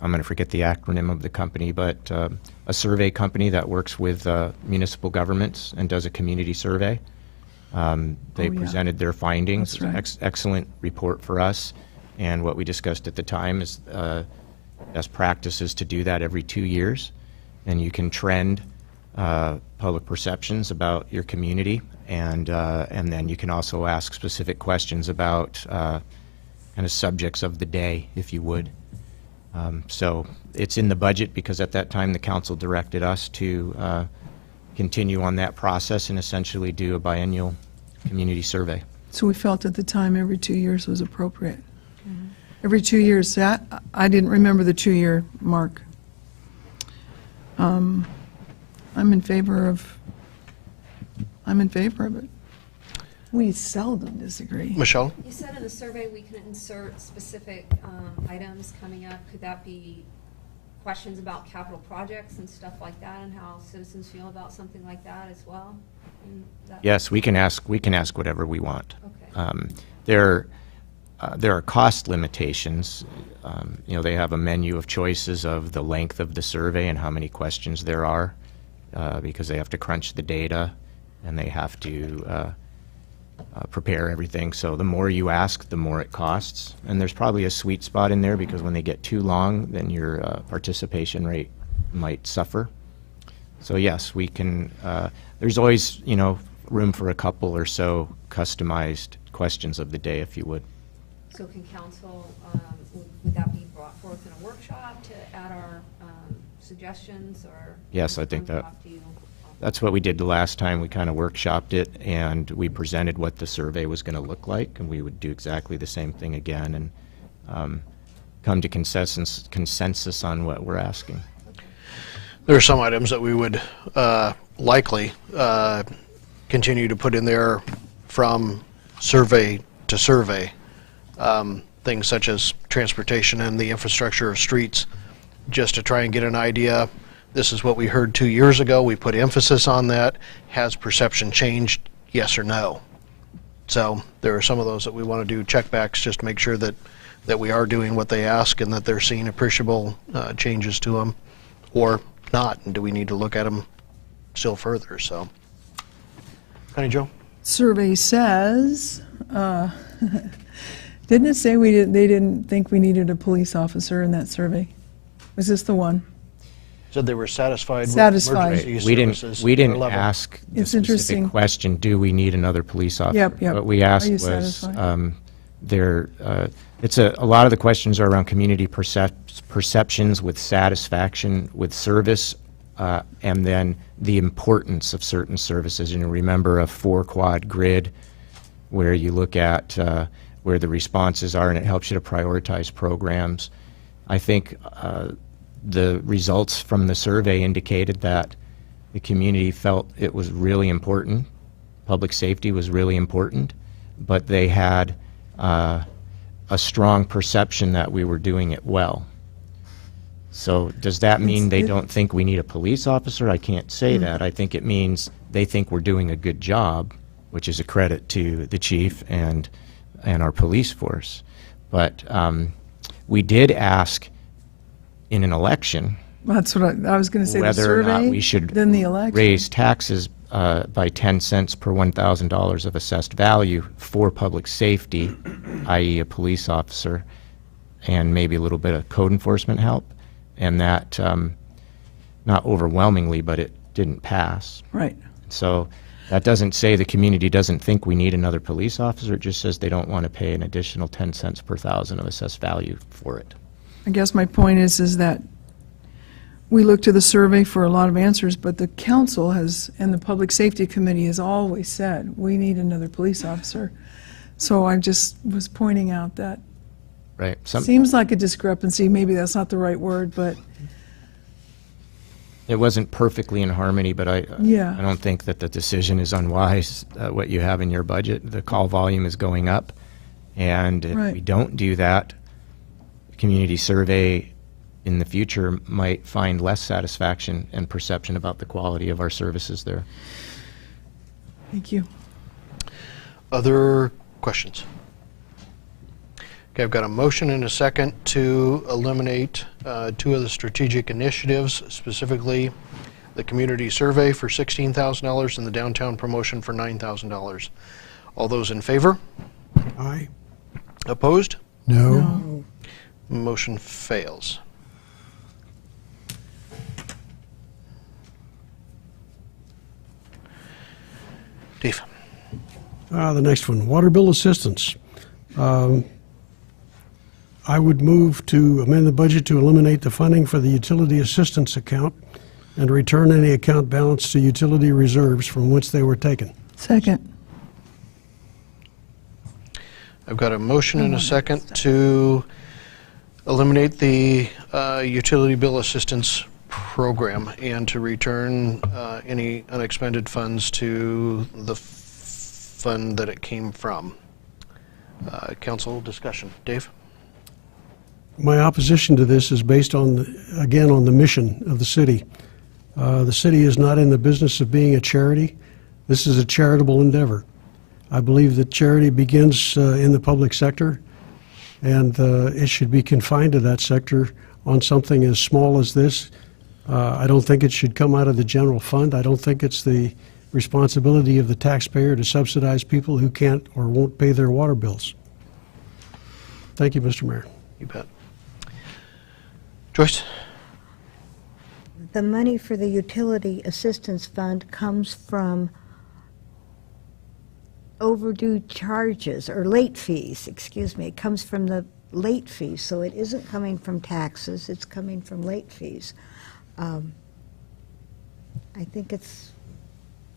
I'm going to forget the acronym of the company, but a survey company that works with municipal governments and does a community survey. They presented their findings. That's right. Excellent report for us. And what we discussed at the time is best practices to do that every 2 years. And you can trend public perceptions about your community, and then you can also ask specific questions about kind of subjects of the day, if you would. So it's in the budget because at that time the council directed us to continue on that process and essentially do a biennial community survey. So we felt at the time every 2 years was appropriate. Every 2 years, that, I didn't remember the 2-year mark. I'm in favor of it. We seldom disagree. Michelle? You said in the survey we can insert specific items coming up. Could that be questions about capital projects and stuff like that, and how citizens feel about something like that as well? Yes, we can ask whatever we want. Okay. There are cost limitations. They have a menu of choices of the length of the survey and how many questions there are, because they have to crunch the data and they have to prepare everything. So the more you ask, the more it costs. And there's probably a sweet spot in there, because when they get too long, then your participation rate might suffer. So yes, we can, there's always, room for a couple or so customized questions of the day, if you would. So can council, would that be brought forth in a workshop to add our suggestions, or? Yes, I think that. Talk to you? That's what we did the last time. We kind of workshopped it, and we presented what the survey was going to look like, and we would do exactly the same thing again and come to consensus on what we're asking. There are some items that we would likely continue to put in there from survey to survey. Things such as transportation and the infrastructure of streets, just to try and get an idea. This is what we heard 2 years ago. We put emphasis on that. Has perception changed? Yes or no? So there are some of those that we want to do checkbacks just to make sure that we are doing what they ask and that they're seeing appreciable changes to them, or not, and do we need to look at them still further? So, Connie Jo? Survey says, didn't it say they didn't think we needed a police officer in that survey? Was this the one? Said they were satisfied with Satisfied. emergency We services. didn't at their level. ask the It's specific interesting. question, do we need another police officer? Yep. What we Are asked you was, satisfied? a lot of the questions are around community perceptions with satisfaction with service, and then the importance of certain services. And you remember a 4-quad grid where you look at where the responses are, and it helps you to prioritize programs. I think the results from the survey indicated that the community felt it was really important, public safety was really important, but they had a strong perception that we were doing it well. So does that mean they don't think we need a police officer? I can't say that. I think it means they think we're doing a good job, which is a credit to the chief and our police force. But we did ask in an election That's what I was going to say, the whether or not survey, we should then the election. raise taxes by 10 cents per $1,000 of assessed value for public safety, i.e. a police officer, and maybe a little bit of code enforcement help. And that, not overwhelmingly, but it didn't pass. Right. So that doesn't say the community doesn't think we need another police officer. It just says they don't want to pay an additional 10 cents per thousand of assessed value for it. I guess my point is that we look to the survey for a lot of answers, but the council has, and the Public Safety Committee has always said, we need another police officer. So I just was pointing out that Right. seems like a discrepancy. Maybe that's not the right word, but It wasn't perfectly in harmony, but I don't think that the decision is unwise, what you have in your budget. The call volume is going up, and if we don't do that, community survey in the future might find less satisfaction and perception about the quality of our services there. Thank you. Other questions? Okay, I've got a motion and a second to eliminate two of the strategic initiatives, specifically the community survey for $16,000 and the downtown promotion for $9,000. All those in favor? Aye. Opposed? No. Motion fails. Dave. The next one, water bill assistance. I would move to amend the budget to eliminate the funding for the utility assistance account and return any account balance to utility reserves from which they were taken. Second. I've got a motion and a second to eliminate the utility bill assistance program and to return any unexpended funds to the fund that it came from. Council discussion. Dave? My opposition to this is based on, again, on the mission of the city. The city is not in the business of being a charity. This is a charitable endeavor. I believe that charity begins in the public sector, and it should be confined to that sector on something as small as this. I don't think it should come out of the general fund. I don't think it's the responsibility of the taxpayer to subsidize people who can't or won't pay their water bills. Thank you, Mr. Mayor. You bet. Joyce? The money for the utility assistance fund comes from overdue charges, or late fees, excuse me. It comes from the late fees, so it isn't coming from taxes, it's coming from late fees. I think it's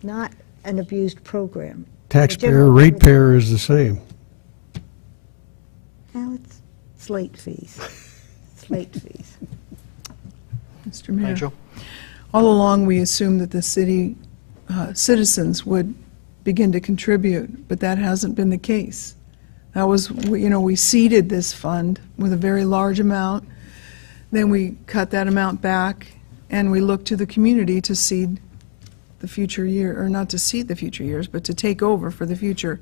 not an abused program. Taxpayer, ratepayer is the same. Well, it's late fees. It's late fees. Mr. Mayor. Nigel? All along, we assumed that the city citizens would begin to contribute, but that hasn't been the case. That was, we seeded this fund with a very large amount. Then we cut that amount back, and we looked to the community to seed the future year, or not to seed the future years, but to take over for the future.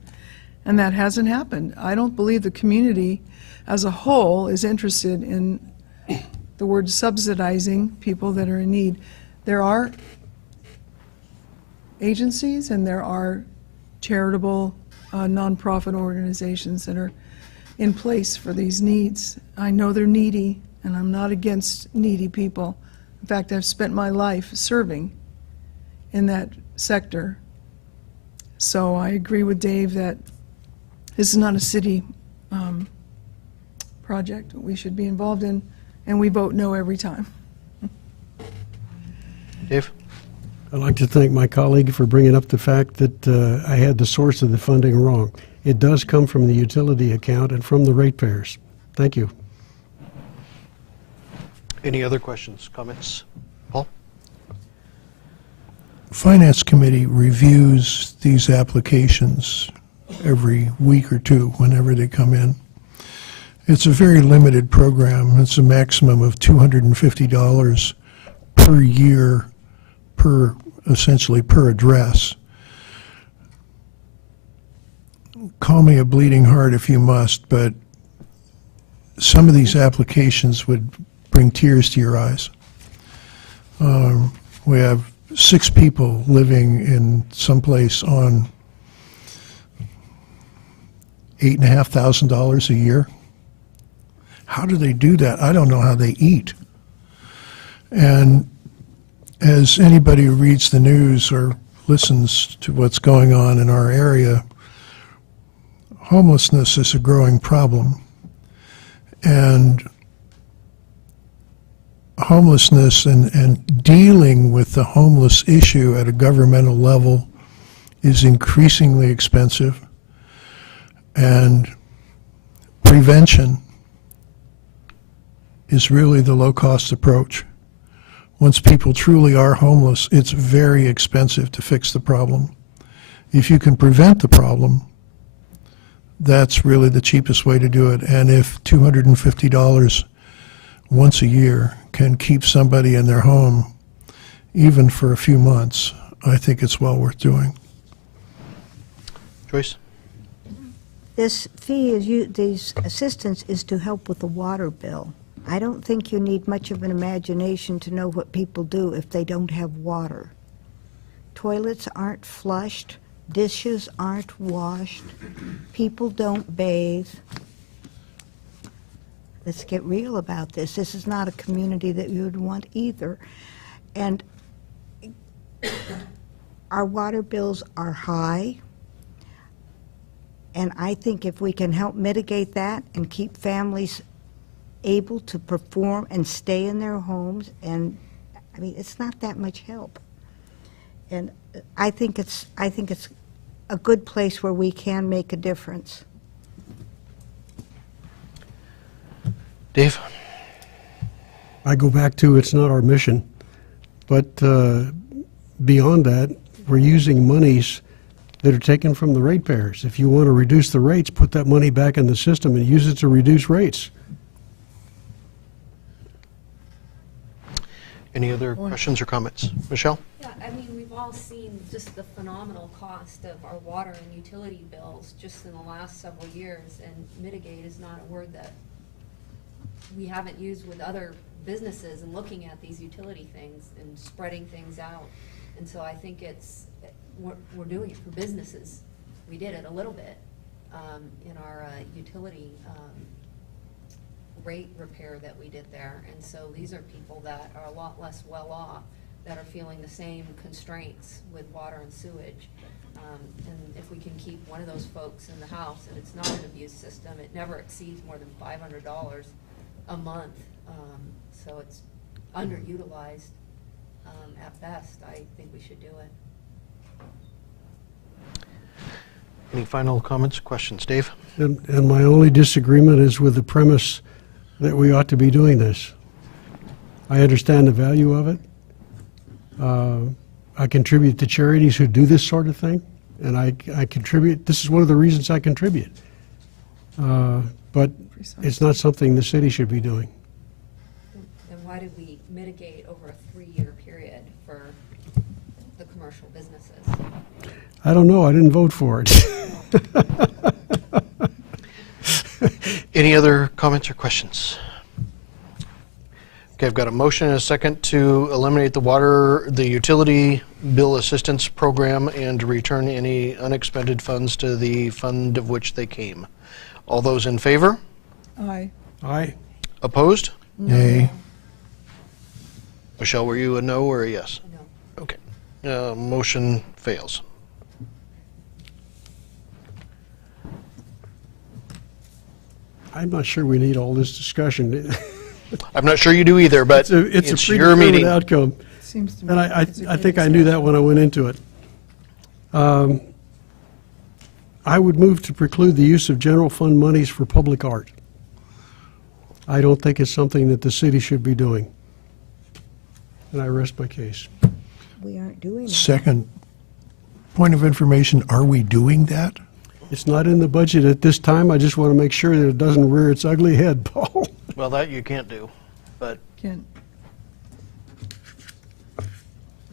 And that hasn't happened. I don't believe the community as a whole is interested in the word subsidizing people that are in need. There are agencies and there are charitable nonprofit organizations that are in place for these needs. I know they're needy, and I'm not against needy people. In fact, I've spent my life serving in that sector. So I agree with Dave that this is not a city project we should be involved in, and we vote no every time. Dave? I'd like to thank my colleague for bringing up the fact that I had the source of the funding wrong. It does come from the utility account and from the ratepayers. Thank you. Any other questions, comments? Paul? Finance Committee reviews these applications every week or two whenever they come in. It's a very limited program. It's a maximum of $250 per year, essentially per address. Call me a bleeding heart if you must, but some of these applications would bring tears to your eyes. We have 6 people living in someplace on $8,500 a year. How do they do that? I don't know how they eat. And as anybody who reads the news or listens to what's going on in our area, homelessness is a growing problem. And homelessness and dealing with the homeless issue at a governmental level is increasingly expensive. And prevention is really the low-cost approach. Once people truly are homeless, it's very expensive to fix the problem. If you can prevent the problem, that's really the cheapest way to do it. And if $250 once a year can keep somebody in their home, even for a few months, I think it's well worth doing. Joyce? This fee, these assistance is to help with the water bill. I don't think you need much of an imagination to know what people do if they don't have water. Toilets aren't flushed, dishes aren't washed, people don't bathe. Let's get real about this. This is not a community that you would want either. And our water bills are high. And I think if we can help mitigate that and keep families able to perform and stay in their homes, and I mean, it's not that much help. And I think it's a good place where we can make a difference. Dave? I go back to it's not our mission, but beyond that, we're using monies that are taken from the ratepayers. If you want to reduce the rates, put that money back in the system and use it to reduce rates. Any other questions or comments? Michelle? Yeah, I mean, we've all seen just the phenomenal cost of our water and utility bills just in the last several years, and mitigate is not a word that we haven't used with other businesses and looking at these utility things and spreading things out. And so I think we're doing it for businesses. We did it a little bit in our utility rate repair that we did there. And so these are people that are a lot less well off, that are feeling the same constraints with water and sewage. And if we can keep one of those folks in the house, and it's not an abuse system, it never exceeds more than $500 a month. So it's underutilized at best. I think we should do it. Any final comments, questions? Dave? And my only disagreement is with the premise that we ought to be doing this. I understand the value of it. I contribute to charities who do this sort of thing, and I contribute. This is one of the reasons I contribute. But it's not something the city should be doing. Then why did we mitigate over a 3-year period for the commercial businesses? I don't know. I didn't vote for it. Any other comments or questions? Okay, I've got a motion and a second to eliminate the utility bill assistance program and to return any unexpended funds to the fund of which they came. All those in favor? Aye. Aye. Opposed? Nay. Michelle, were you a no or a yes? No. Okay. Motion fails. I'm not sure we need all this discussion. I'm not sure you do either, but it's a your meeting. predetermined outcome. Seems to me. And I it's a good think I knew that when I went into it. I would move to preclude the use of general fund monies for public art. I don't think it's something that the city should be doing. And I rest my case. We aren't doing that. Second, point of information, are we doing that? It's not in the budget at this time. I just want to make sure that it doesn't rear its ugly head, Paul. Well, that you can't do, but Can't,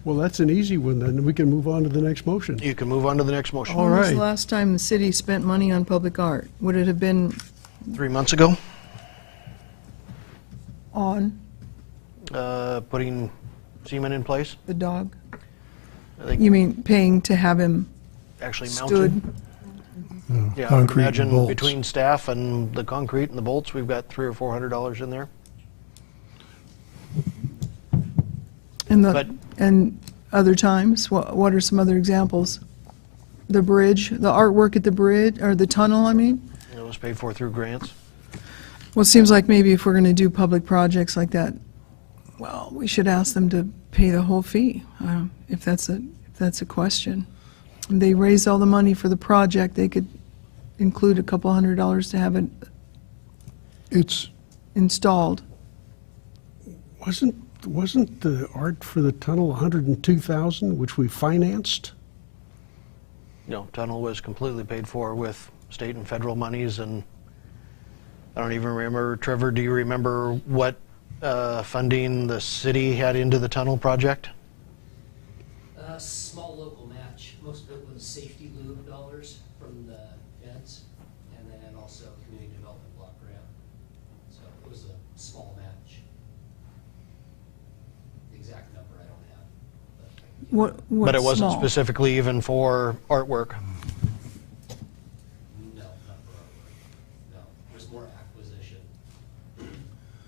Well, that's an easy one, then. We can move on to the next motion. you can move on to the next motion. All when was right. the last time the city spent money on public art? Would it have been 3 months ago, on putting Seaman in place. the dog? I think You mean paying to have him actually mounted. stood? Yeah, I would Concrete and imagine bolts. between staff and the concrete and the bolts, we've got $300 or $400 in there. And But- and other times, what are some other examples? The bridge, the artwork at the bridge, or the tunnel, I mean? It was paid for through grants. Well, it seems like maybe if we're gonna do public projects like that, well, we should ask them to pay the whole fee, if that's a question. If they raised all the money for the project, they could include a couple $100 to have it It's, installed. Wasn't the art for the tunnel $102,000, which we financed? No, tunnel was completely paid for with state and federal monies, and I don't even remember, Trevor, do you remember what funding the city had into the tunnel project? Small local match. Most of it was safety lube dollars from the feds, and then also community development block grant. So it was a small match. The exact number I don't have. But I can give you- What But it wasn't small? specifically even for artwork. No, not for artwork. No, there's more acquisition.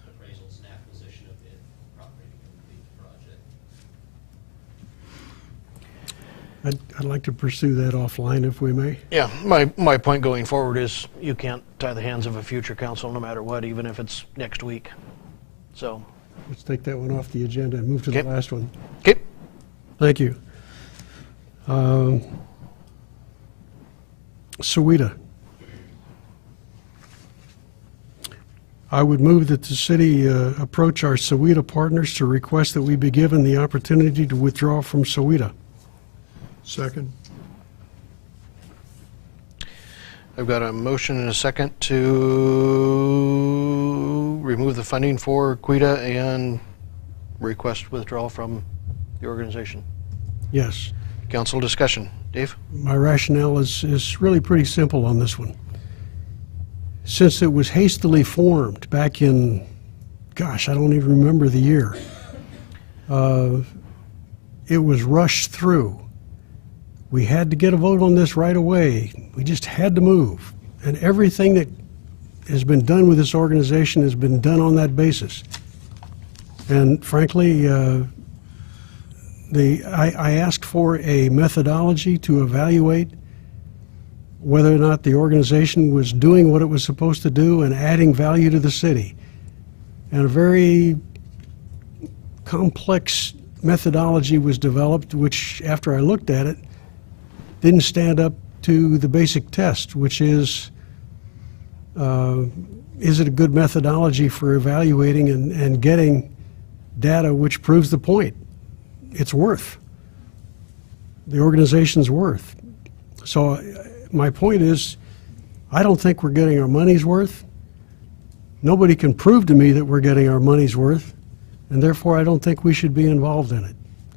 Appraisals and acquisition of the property to complete the project. I'd like to pursue that offline if we may. Yeah, my point going forward is you can't tie the hands of a future council no matter what, even if it's next week. So, Let's take that one off the agenda and move to the Okay. last one. okay, Thank you. Soweta. I would move that the city approach our Soweta partners to request that we be given the opportunity to withdraw from Soweta. second. I've got a motion and a second to remove the funding for Quita and request withdrawal from the organization. Yes. Council discussion. Dave? My rationale is really pretty simple on this one. Since it was hastily formed back in, gosh, I don't even remember the year, it was rushed through. We had to get a vote on this right away. We just had to move. And everything that has been done with this organization has been done on that basis. And frankly, I asked for a methodology to evaluate whether or not the organization was doing what it was supposed to do and adding value to the city. And a very complex methodology was developed, which, after I looked at it, didn't stand up to the basic test, which is it a good methodology for evaluating and getting data which proves the point? It's worth. The organization's worth. So my point is, I don't think we're getting our money's worth. Nobody can prove to me that we're getting our money's worth, and therefore I don't think we should be involved in it.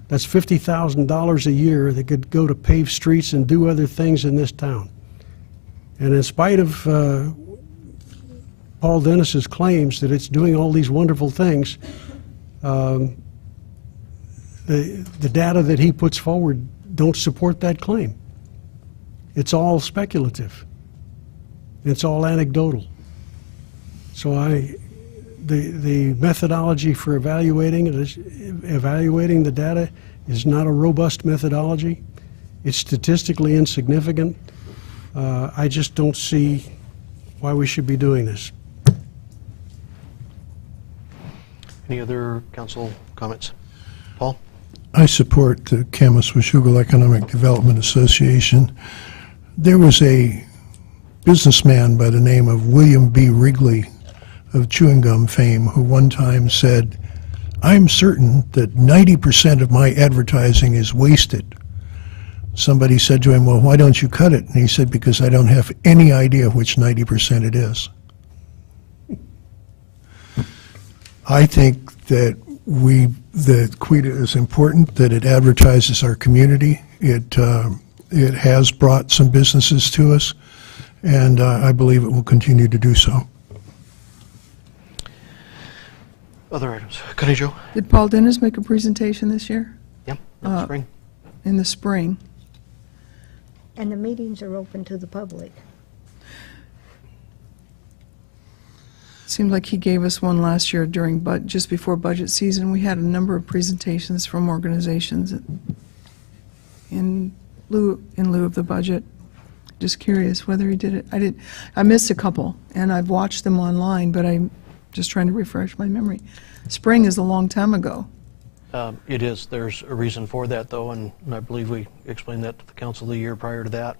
That's $50,000 a year that could go to pave streets and do other things in this town. And in spite of Paul Dennis's claims that it's doing all these wonderful things, the data that he puts forward don't support that claim. It's all speculative. It's all anecdotal. So the methodology for evaluating the data is not a robust methodology. It's statistically insignificant. I just don't see why we should be doing this. Any other council comments? Paul? I support the Camas-Washougal Economic Development Association. There was a businessman by the name of William B. Wrigley of chewing gum fame who one time said, "I'm certain that 90% of my advertising is wasted, somebody said to him, well, why don't you cut it? And he said, because I don't have any idea which 90% it is. I think that that QUITA is important, that it advertises our community. It has brought some businesses to us, and I believe it will continue to do so. Other items. Connie Jo? Did Paul Dennis make a presentation this year? Yep, in the spring. In the spring? And the meetings are open to the public. Seemed like he gave us one last year during, just before budget season. We had a number of presentations from organizations in lieu of the budget. Just curious whether he did it. I missed a couple, and I've watched them online, but I'm just trying to refresh my memory. Spring is a long time ago. It is. There's a reason for that, though, and I believe we explained that to the council the year prior to that.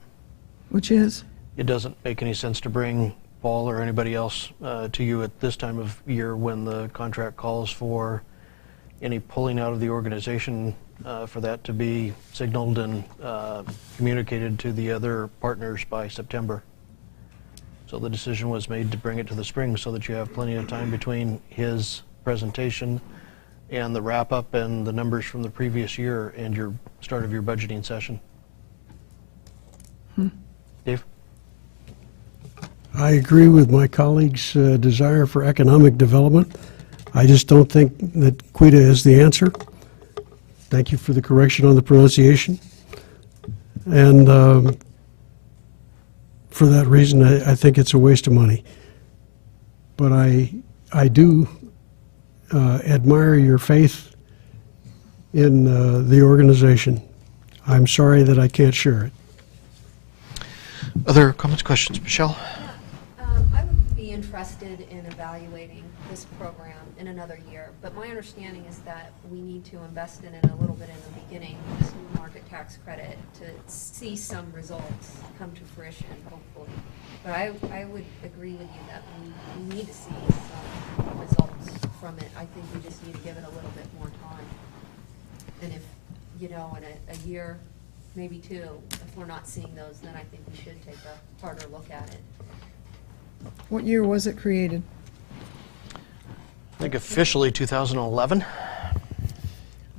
Which is? It doesn't make any sense to bring Paul or anybody else to you at this time of year when the contract calls for any pulling out of the organization, for that to be signaled and communicated to the other partners by September. So the decision was made to bring it to the spring so that you have plenty of time between his presentation and the wrap-up and the numbers from the previous year and your start of your budgeting session. Dave? I agree with my colleagues' desire for economic development. I just don't think that QUITA is the answer. Thank you for the correction on the pronunciation. And for that reason, I think it's a waste of money. But I do admire your faith in the organization. I'm sorry that I can't share it. Other comments, questions? Michelle? I would be interested in evaluating this program in another year, but my understanding is that we need to invest in it a little bit in the beginning, this new market tax credit, to see some results come to fruition, hopefully. But I would agree with you that we need to see some results from it. I think we just need to give it a little bit more time. And if, in a year, maybe two, if we're not seeing those, then I think we should take a harder look at it. What year was it created? I think officially 2011.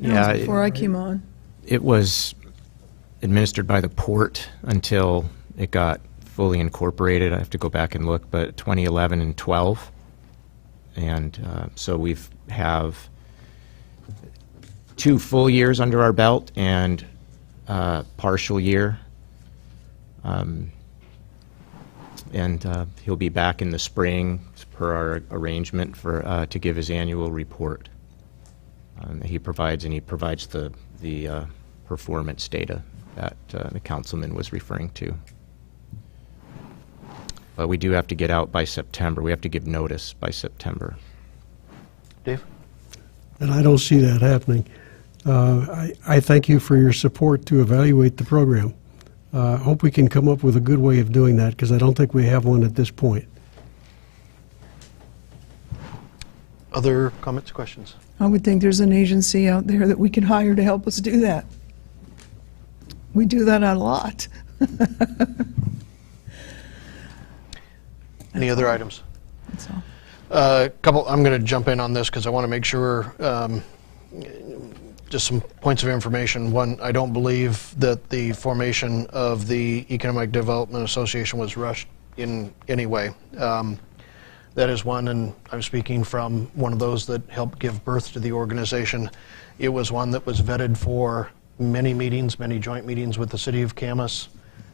Yeah, Before I came on. it was administered by the port until it got fully incorporated. I have to go back and look, but 2011 and 12. And so we have 2 full years under our belt and partial year. And he'll be back in the spring per our arrangement for to give his annual report. He provides the performance data that the councilman was referring to. But we do have to get out by September. We have to give notice by September. Dave? And I don't see that happening. I thank you for your support to evaluate the program. I hope we can come up with a good way of doing that, because I don't think we have one at this point. Other comments, questions? I would think there's an agency out there that we can hire to help us do that. We do that a lot. Any other items? That's all. I'm going to jump in on this because I want to make sure, just some points of information. One, I don't believe that the formation of the Economic Development Association was rushed in any way. That is one, and I'm speaking from one of those that helped give birth to the organization. It was one that was vetted for many meetings, many joint meetings with the city of Camas.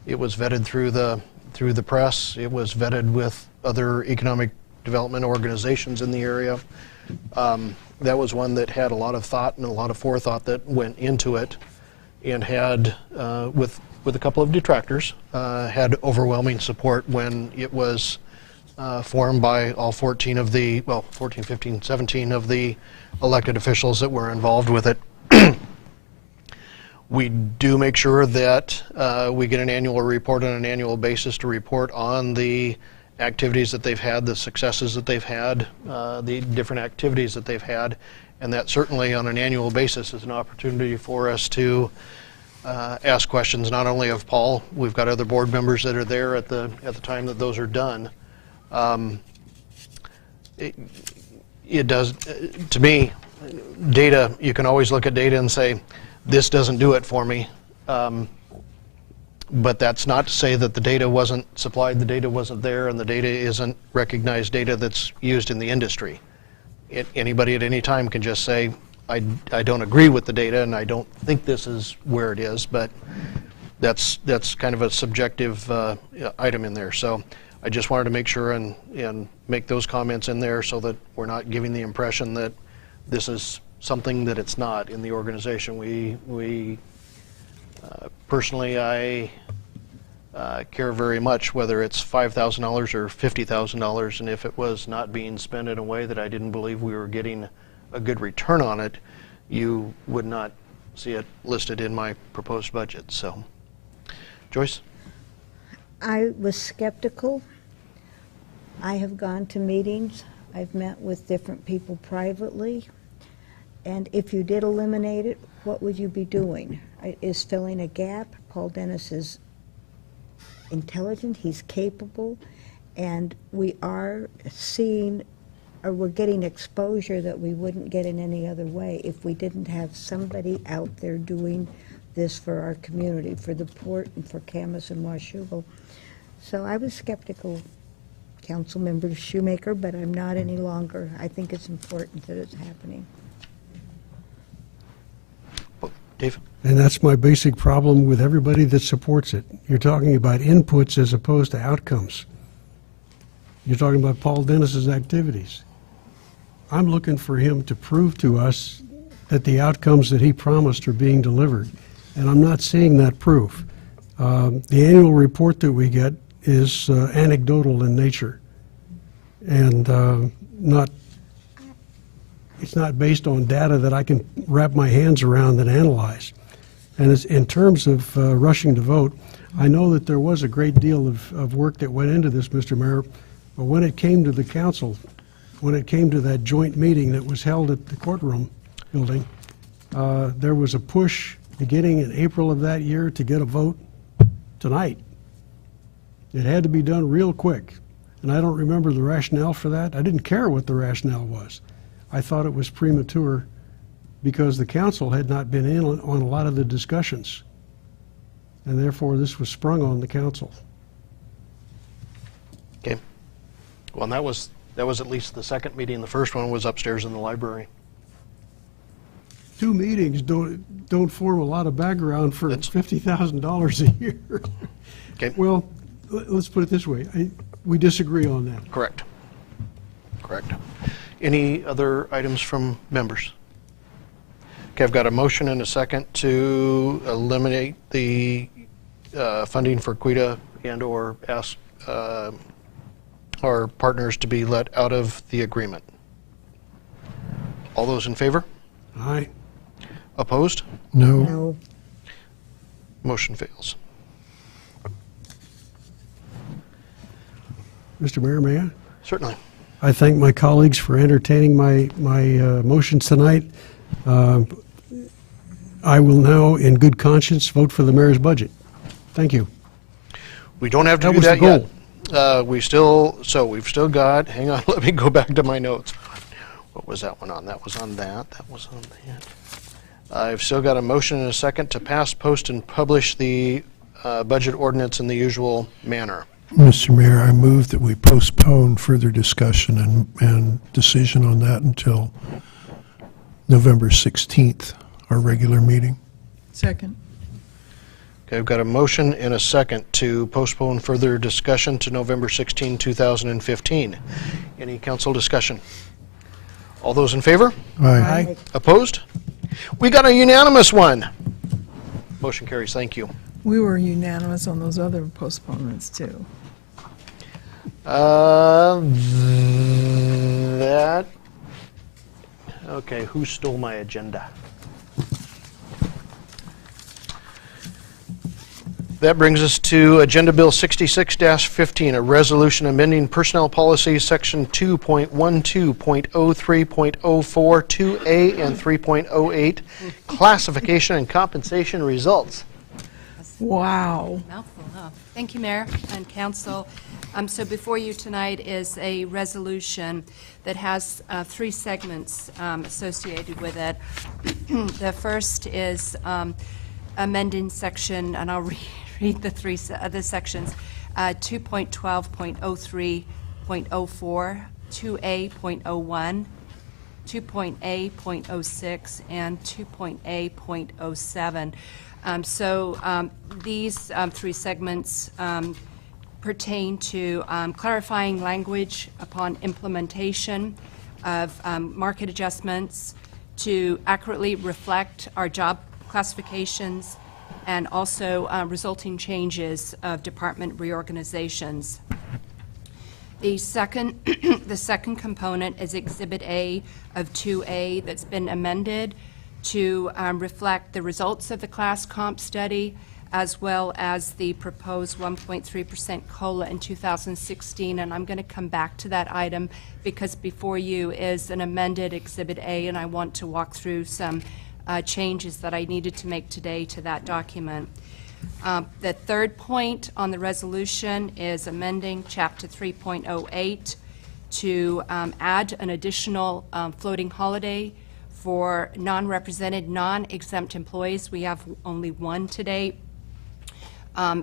It was vetted through the press. It was vetted with other economic development organizations in the area. That was one that had a lot of thought and a lot of forethought that went into it, and had, with a couple of detractors, had overwhelming support when it was formed by all 14, 15, 17 of the elected officials that were involved with it. We do make sure that we get an annual report on an annual basis to report on the activities that they've had, the successes that they've had, the different activities that they've had, and that certainly on an annual basis is an opportunity for us to ask questions not only of Paul, we've got other board members that are there at the time that those are done. It does, to me, data, you can always look at data and say, this doesn't do it for me. But that's not to say that the data wasn't supplied, the data wasn't there, and the data isn't recognized data that's used in the industry. Anybody at any time can just say, I don't agree with the data and I don't think this is where it is, but that's kind of a subjective item in there. So I just wanted to make sure and make those comments in there so that we're not giving the impression that this is something that it's not in the organization. Personally, I care very much whether it's $5,000 or $50,000, and if it was not being spent in a way that I didn't believe we were getting a good return on it, you would not see it listed in my proposed budget. So, Joyce? I was skeptical. I have gone to meetings. I've met with different people privately. And if you did eliminate it, what would you be doing? Is filling a gap. Paul Dennis is intelligent, he's capable, and we are seeing, or we're getting exposure that we wouldn't get in any other way if we didn't have somebody out there doing this for our community, for the port and for Camas and Washougal. So I was skeptical, Councilmember Shoemaker, but I'm not any longer. I think it's important that it's happening. Dave? And that's my basic problem with everybody that supports it. You're talking about inputs as opposed to outcomes. You're talking about Paul Dennis's activities. I'm looking for him to prove to us that the outcomes that he promised are being delivered, and I'm not seeing that proof. The annual report that we get is anecdotal in nature, and it's not based on data that I can wrap my hands around and analyze. And it's, in terms of rushing to vote, I know that there was a great deal of work that went into this, Mr. Mayor, but when it came to the council, when it came to that joint meeting that was held at the courtroom building, there was a push beginning in April of that year to get a vote tonight. It had to be done real quick, and I don't remember the rationale for that. I didn't care what the rationale was. I thought it was premature because the council had not been in on a lot of the discussions, and therefore this was sprung on the council. Okay. Well, and that was at least the second meeting. The first one was upstairs in the library. 2 meetings don't form a lot of background for $50,000 a year. Okay. Well, let's put it this way. We disagree on that. Correct. Correct. Any other items from members? Okay, I've got a motion and a second to eliminate the funding for QUITA and or ask our partners to be let out of the agreement. All those in favor? Aye. Opposed? No. No. Motion fails. Mr. Mayor, may I? Certainly. I thank my colleagues for entertaining my motions tonight. I will now, in good conscience, vote for the mayor's budget. Thank you. We don't have to That do was the that yet. goal. We've still got, hang on, let me go back to my notes. What was that one on? That was on that. That was on that. I've still got a motion and a second to pass, post, and publish the budget ordinance in the usual manner. Mr. Mayor, I move that we postpone further discussion and decision on that until November 16th, our regular meeting. Second. Okay, I've got a motion and a second to postpone further discussion to November 16, 2015. Any council discussion? All those in favor? Aye. Opposed? We got a unanimous one. Motion carries. Thank you. We were unanimous on those other postponements, too. Okay, who stole my agenda? That brings us to Agenda Bill 66-15, a resolution amending Personnel Policy Section 2.12.03.04, 2A, and 3.08, classification and compensation results. Wow. Mouthful, huh? Thank you, Mayor and Council. So before you tonight is a resolution that has 3 segments associated with it. The first is amending section, and I'll read the 3 other sections, 2.12.03.04, 2A.01, 2.A.06, and 2.A.07. These 3 segments pertain to clarifying language upon implementation of market adjustments to accurately reflect our job classifications and also resulting changes of department reorganizations. The second, the second component is Exhibit A of 2A that's been amended to reflect the results of the class comp study as well as the proposed 1.3% COLA in 2016. And I'm going to come back to that item because before you is an amended Exhibit A, and I want to walk through some changes that I needed to make today to that document. The third point on the resolution is amending Chapter 3.08 to add an additional floating holiday for non-represented, non-exempt employees. We have only one today.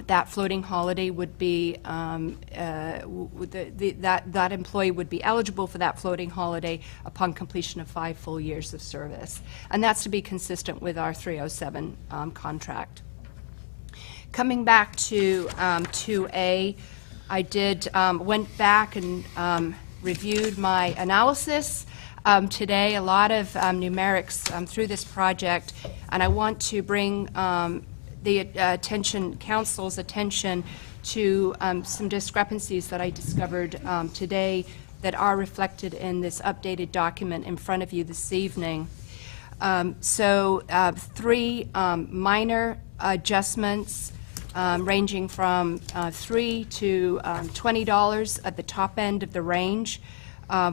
That floating holiday would be, that employee would be eligible for that floating holiday upon completion of 5 full years of service. And that's to be consistent with our 307 contract. Coming back to 2A, I did, went back and reviewed my analysis today, a lot of numerics through this project, and I want to bring the council's attention to some discrepancies that I discovered today that are reflected in this updated document in front of you this evening. 3 minor adjustments ranging from $3 to $20 at the top end of the range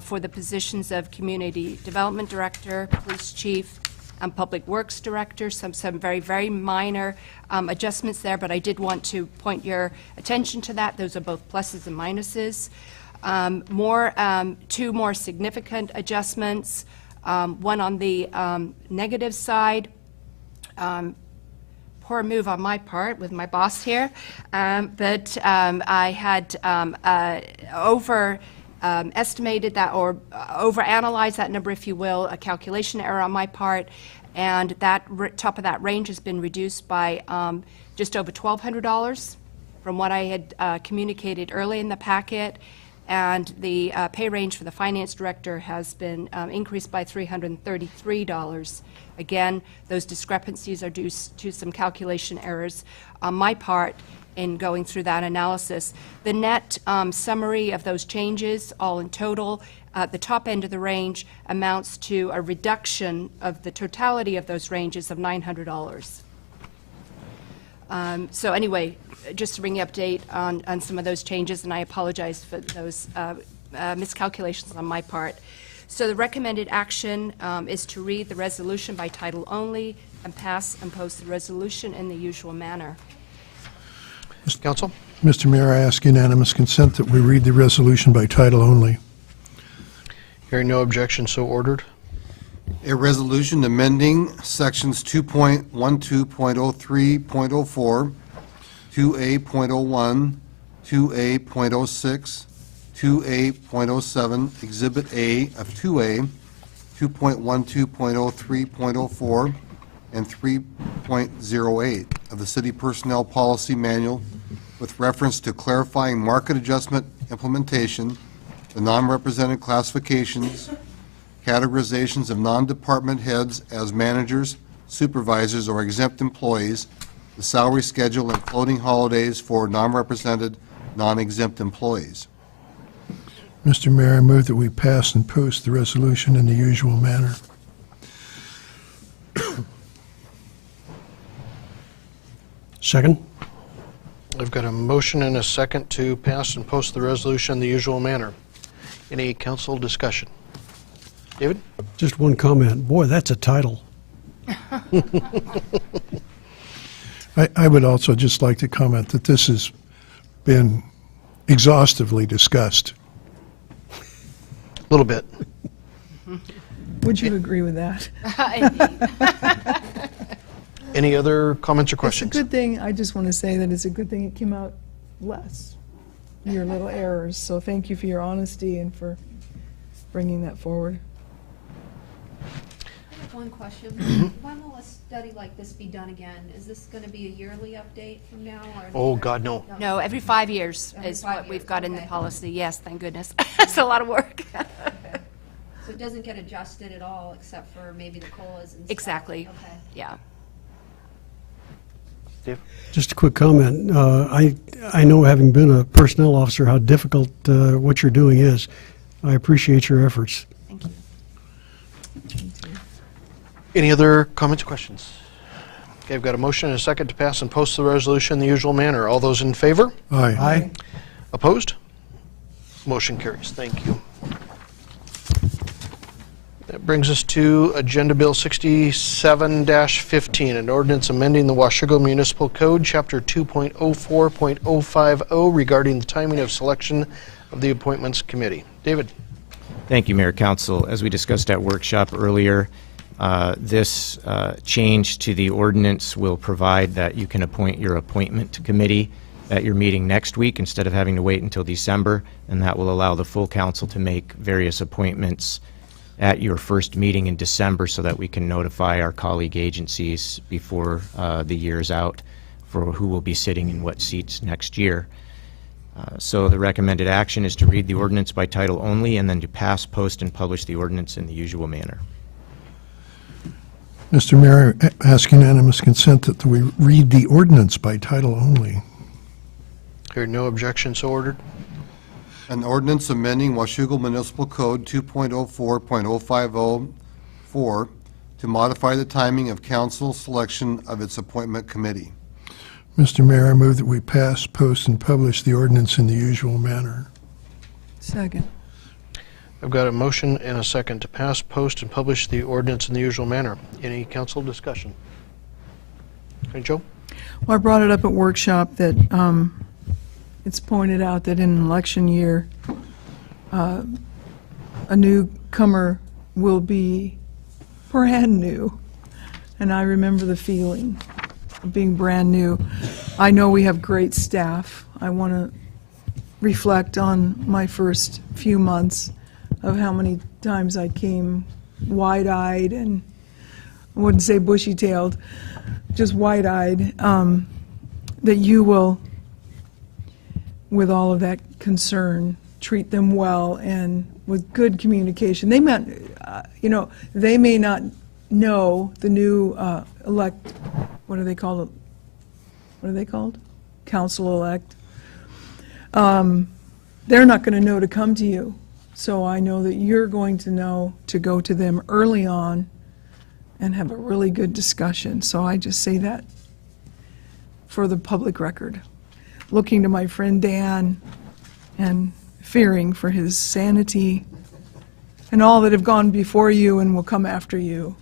for the positions of Community Development Director, Police Chief, and Public Works Director. Some very, very minor adjustments there, but I did want to point your attention to that. Those are both pluses and minuses. 2 more significant adjustments, one on the negative side. Poor move on my part with my boss here, but I had estimated that or overanalyzed that number, if you will, a calculation error on my part, and that top of that range has been reduced by just over $1,200 from what I had communicated early in the packet, and the pay range for the finance director has been increased by $333. Again, those discrepancies are due to some calculation errors on my part in going through that analysis. The net summary of those changes, all in total, at the top end of the range amounts to a reduction of the totality of those ranges of $900. So anyway, just to bring you update on some of those changes, and I apologize for those miscalculations on my part. So the recommended action is to read the resolution by title only and pass and post the resolution in the usual manner. Council? Mr. Mayor, I ask unanimous consent that we read the resolution by title only. Hearing no objection, so ordered. A resolution amending sections 2.12.03.04, 2A.01, 2A.06, 2A.07, Exhibit A of 2A, 2.12.03.04, and 3.08 of the City Personnel Policy Manual with reference to clarifying market adjustment implementation, the non-represented classifications, categorizations of non-department heads as managers, supervisors, or exempt employees, the salary schedule and floating holidays for non-represented, non-exempt employees. Mr. Mayor, I move that we pass and post the resolution in the usual manner. Second? I've got a motion and a second to pass and post the resolution in the usual manner. Any council discussion? David? Just one comment. Boy, that's a title. I would also just like to comment that this has been exhaustively discussed. A little bit. Would you agree with that? Any other comments or It's a questions? good thing, I just want to say that it's a good thing it came out less, your little errors. So thank you for your honesty and for bringing that forward. I have one question. When will a study like this be done again? Is this going to be a yearly update from now? Or Oh, God, no. No, every 5 years Every is 5 what we've years, got in the okay. policy. Yes, thank goodness. It's a lot of work. So it doesn't get adjusted at all, except for maybe the COLAs and stuff? Exactly. Okay. Yeah. Dave? Just a quick comment. I know, having been a personnel officer, how difficult what you're doing is. I appreciate your efforts. Thank you. Any other comments or questions? Okay, I've got a motion and a second to pass and post the resolution in the usual manner. All those in favor? Aye. Opposed? Motion carries. Thank you. That brings us to Agenda Bill 67-15, an ordinance amending the Washougal Municipal Code, Chapter 2.04.050, regarding the timing of selection of the Appointments Committee. David? Thank you, Mayor Council. As we discussed at workshop earlier, this change to the ordinance will provide that you can appoint your appointment committee at your meeting next week instead of having to wait until December, and that will allow the full council to make various appointments at your first meeting in December so that we can notify our colleague agencies before the year's out for who will be sitting in what seats next year. So the recommended action is to read the ordinance by title only and then to pass, post, and publish the ordinance in the usual manner. Mr. Mayor, ask unanimous consent that we read the ordinance by title only. Hearing no objection, so ordered. An ordinance amending Washougal Municipal Code 2.04.050-4 to modify the timing of council selection of its appointment committee. Mr. Mayor, I move that we pass, post, and publish the ordinance in the usual manner. Second. I've got a motion and a second to pass, post, and publish the ordinance in the usual manner. Any council discussion? Okay, Joe? Well, I brought it up at workshop that it's pointed out that in an election year, a newcomer will be brand new. And I remember the feeling of being brand new. I know we have great staff. I want to reflect on my first few months of how many times I came wide-eyed and I wouldn't say bushy-tailed, just wide-eyed, that you will, with all of that concern, treat them well and with good communication. They meant, they may not know the new what are they called? What are they called? Council-elect. They're not going to know to come to you. So I know that you're going to know to go to them early on and have a really good discussion. So I just say that for the public record. Looking to my friend Dan and fearing for his sanity and all that have gone before you and will come after you.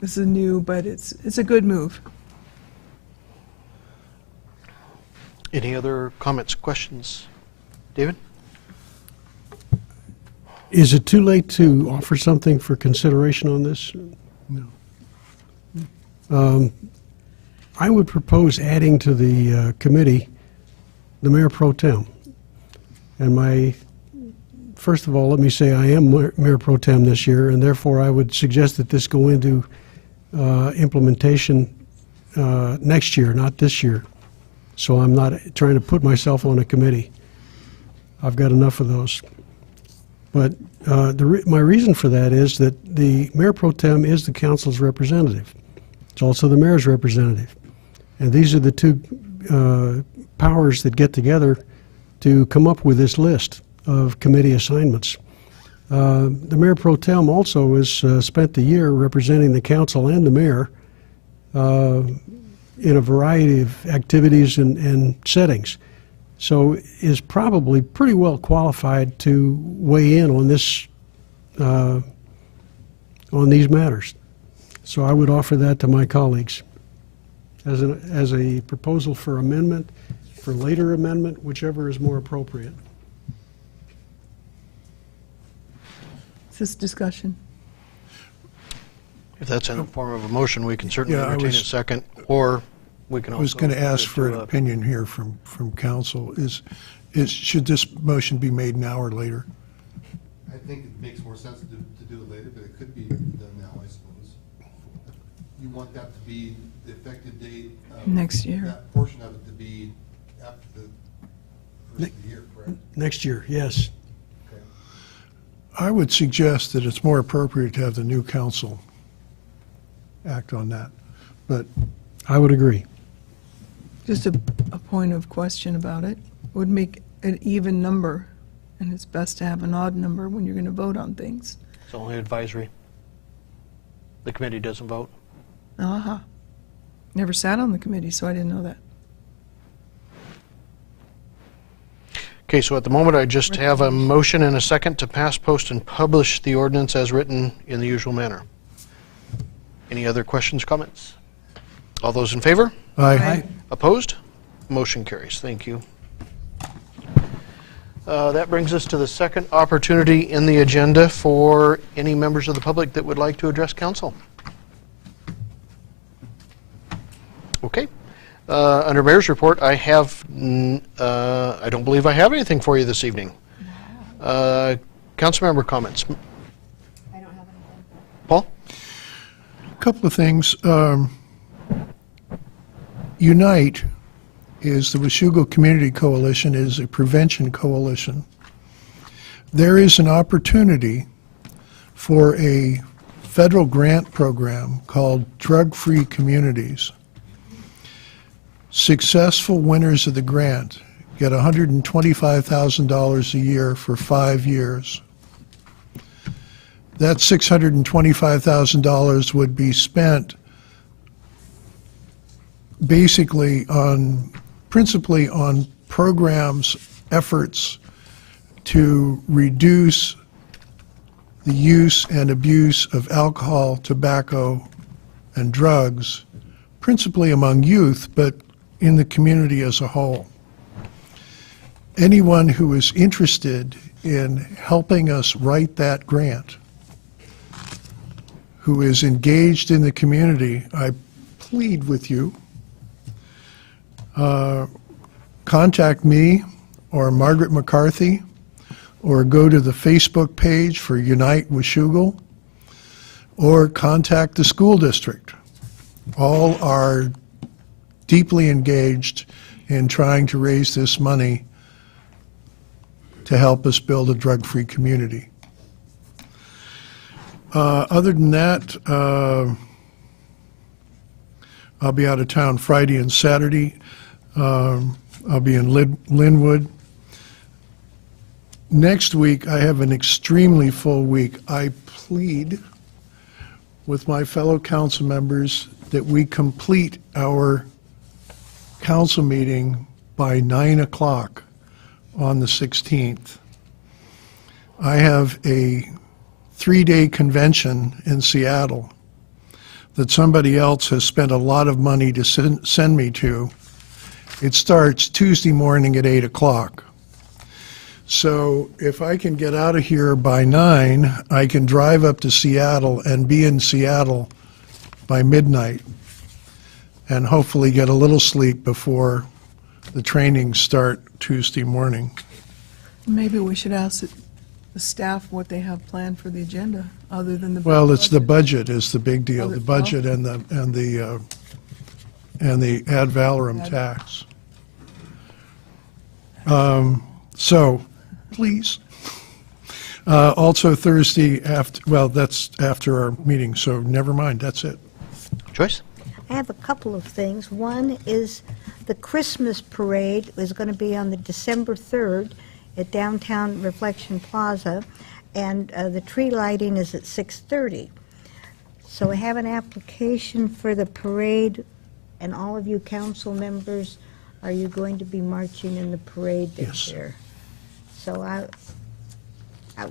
This is new, but it's a good move. Any other comments, questions? David? Is it too late to offer something for consideration on this? No. I would propose adding to the committee the Mayor Pro Tem. And first of all, let me say I am Mayor Pro Tem this year, and therefore I would suggest that this go into implementation next year, not this year. So I'm not trying to put myself on a committee. I've got enough of those. But my reason for that is that the Mayor Pro Tem is the council's representative. It's also the mayor's representative. And these are the two powers that get together to come up with this list of committee assignments. The Mayor Pro Tem also has spent the year representing the council and the mayor in a variety of activities and settings. So is probably pretty well qualified to weigh in on this, on these matters. So I would offer that to my colleagues. as a proposal for amendment, for later amendment, whichever is more appropriate. Is this discussion? If that's in the form of a motion, we can certainly Yeah, I entertain a was- second, or we can I also. was going to ask for an to, opinion here from council. Should this motion be made now or later? I think it makes more sense to do it later, but it could be done now, I suppose. You want that to be the effective date of Next year. that portion of it to be after the first of the year, correct? Next year, yes. Okay. I would suggest that it's more appropriate to have the new council act on that. But I would agree. Just a point of question about it. Would make an even number, and it's best to have an odd number when you're going to vote on things. It's only advisory. The committee doesn't vote. Aha. Never sat on the committee, so I didn't know that. Okay, so at the moment, I just have a motion and a second to pass, post, and publish the ordinance as written in the usual manner. Any other questions, comments? All those in favor? Aye. Opposed? Motion carries. Thank you. That brings us to the second opportunity in the agenda for any members of the public that would like to address council. Okay. Under Mayor's report, I don't believe I have anything for you this evening. Council member comments. I don't have anything. Paul? a couple of things. Unite is the Washougal Community Coalition, is a prevention coalition. There is an opportunity for a federal grant program called Drug-Free Communities. Successful winners of the grant get $125,000 a year for 5 years. That $625,000 would be spent basically principally on programs, efforts to reduce the use and abuse of alcohol, tobacco, and drugs, principally among youth, but in the community as a whole. Anyone who is interested in helping us write that grant, who is engaged in the community, I plead with you, contact me or Margaret McCarthy, or go to the Facebook page for Unite Washougal, or contact the school district. All are deeply engaged in trying to raise this money to help us build a drug-free community. Other than that, I'll be out of town Friday and Saturday. I'll be in Linwood. Next week, I have an extremely full week. I plead with my fellow council members that we complete our council meeting by 9 o'clock on the 16th. I have a 3-day convention in Seattle that somebody else has spent a lot of money to send me to. It starts Tuesday morning at 8 o'clock. So if I can get out of here by 9, I can drive up to Seattle and be in Seattle by midnight and hopefully get a little sleep before the trainings start Tuesday morning. Maybe we should ask the staff what they have planned for the agenda, other than the. Well, it's the budget is the big deal, the budget and the ad valorem tax. So, please. Also Thursday that's after our meeting, so never mind, that's it. Joyce? I have a couple of things. One is the Christmas parade is going to be on the December 3rd at Downtown Reflection Plaza, and the tree lighting is at 6:30. So I have an application for the parade, and all of you council members, are you going to be marching in the parade this year? So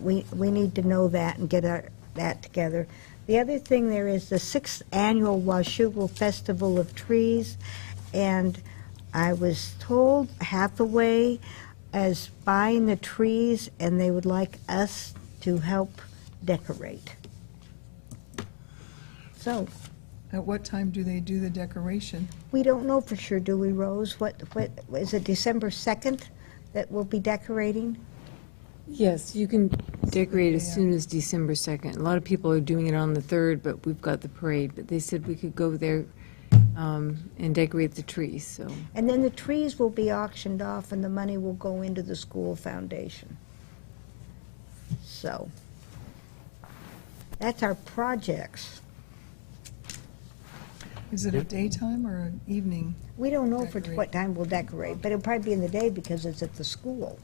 we need to know that and get that together. The other thing, there is the 6th Annual Washougal Festival of Trees, and I was told Hathaway is buying the trees, and they would like us to help decorate. So, At what time do they do the decoration? we don't know for sure, do we, Rose? What, is it December 2nd that we'll be decorating? Yes, you can decorate as soon as December 2nd. A lot of people are doing it on the 3rd, but we've got the parade. But they said we could go there and decorate the trees, so. And then the trees will be auctioned off, and the money will go into the school foundation. So, that's our projects. Is it a daytime or an evening? We don't know for Decorate. what time we'll decorate, but it'll probably be in the day because it's at the school.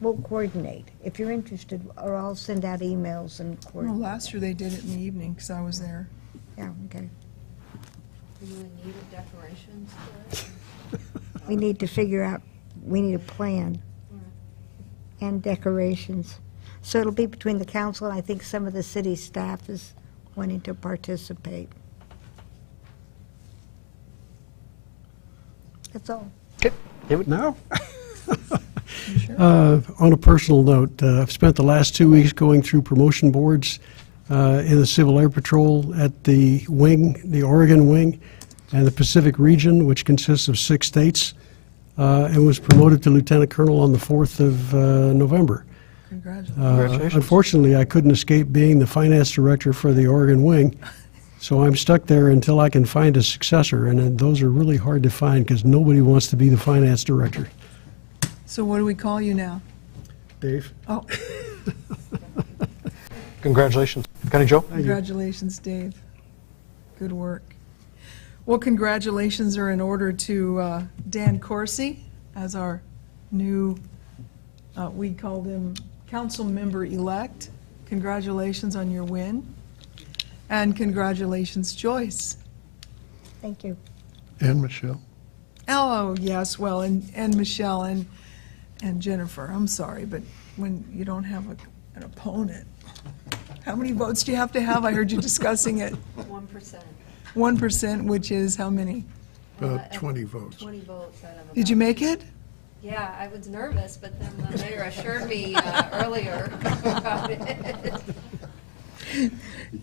We'll coordinate. If you're interested, or I'll send out emails and No, coordinate. last year they did it in the evening because I was there. Yeah, okay. Do you need a decorations for it? We need to figure out, we need a plan and decorations. So it'll be between the council, and I think some of the city staff is wanting to participate. That's all. Okay, David? No? On a personal note, I've spent the last 2 weeks going through promotion boards in the Civil Air Patrol at the wing, the Oregon wing, and the Pacific region, which consists of 6 states, and was promoted to lieutenant colonel on the 4th of November. Congratulations. Unfortunately, I couldn't escape being the finance director for the Oregon wing, so I'm stuck there until I can find a successor, and those are really hard to find because nobody wants to be the finance director. So what do we call you now? Dave? Oh, Congratulations. Connie Jo? congratulations, Dave. Good work. Well, congratulations are in order to Dan Corsi as our new, we called him council member-elect. Congratulations on your win. And congratulations, Joyce. Thank you. And Michelle. Oh, yes, well, and Michelle and Jennifer, I'm sorry, but when you don't have an opponent, how many votes do you have to have? I heard you discussing it. 1%. 1%, which is how many? About 20 votes. 20 votes out of Did you about- make it? Yeah, I was nervous, but then the mayor assured me earlier about it.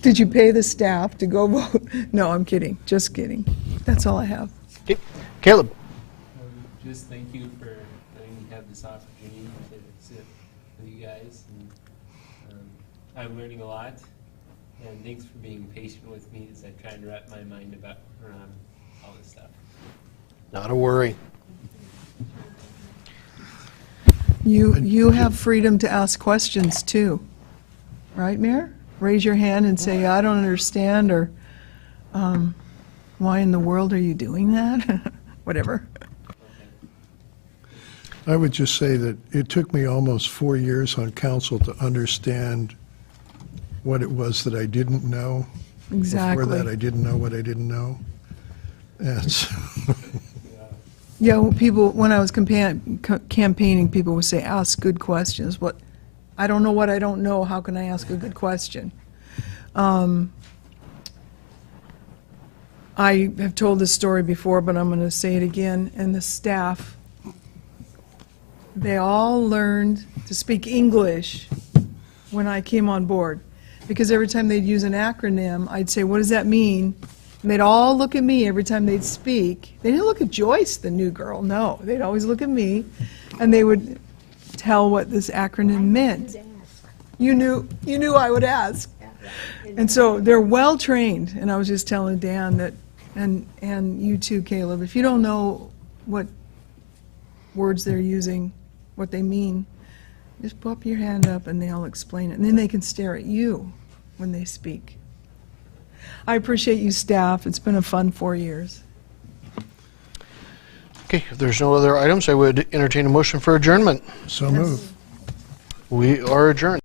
Did you pay the staff to go vote? No, I'm kidding, just kidding. That's all I have. Okay. Caleb? Just thank you for letting me have this opportunity to sit with you guys. And, I'm learning a lot, and thanks for being patient with me as I try and wrap my mind around all this stuff. Not a worry. You have freedom to ask questions too, right, Mayor? Raise your hand and say, I don't understand, or why in the world are you doing that? Whatever. I would just say that it took me almost 4 years on council to understand what it was that I didn't know. Exactly. Before that, I didn't know what I didn't know. And so Yeah, well, people, when I was campaigning, people would say, ask good questions. I don't know what I don't know, how can I ask a good question? I have told this story before, but I'm going to say it again, and the staff, they all learned to speak English when I came on board, because every time they'd use an acronym, I'd say, what does that mean? And they'd all look at me every time they'd speak. They didn't look at Joyce, the new girl, no. They'd always look at me, and they would tell what this acronym meant. You knew I would ask. And so they're well-trained, and I was just telling Dan that, and you too, Caleb, if you don't know what words they're using, what they mean, just pop your hand up and they'll explain it. And then they can stare at you when they speak. I appreciate you, staff. It's been a fun 4 years. Okay, if there's no other items, I would entertain a motion for adjournment. moved. We are adjourned.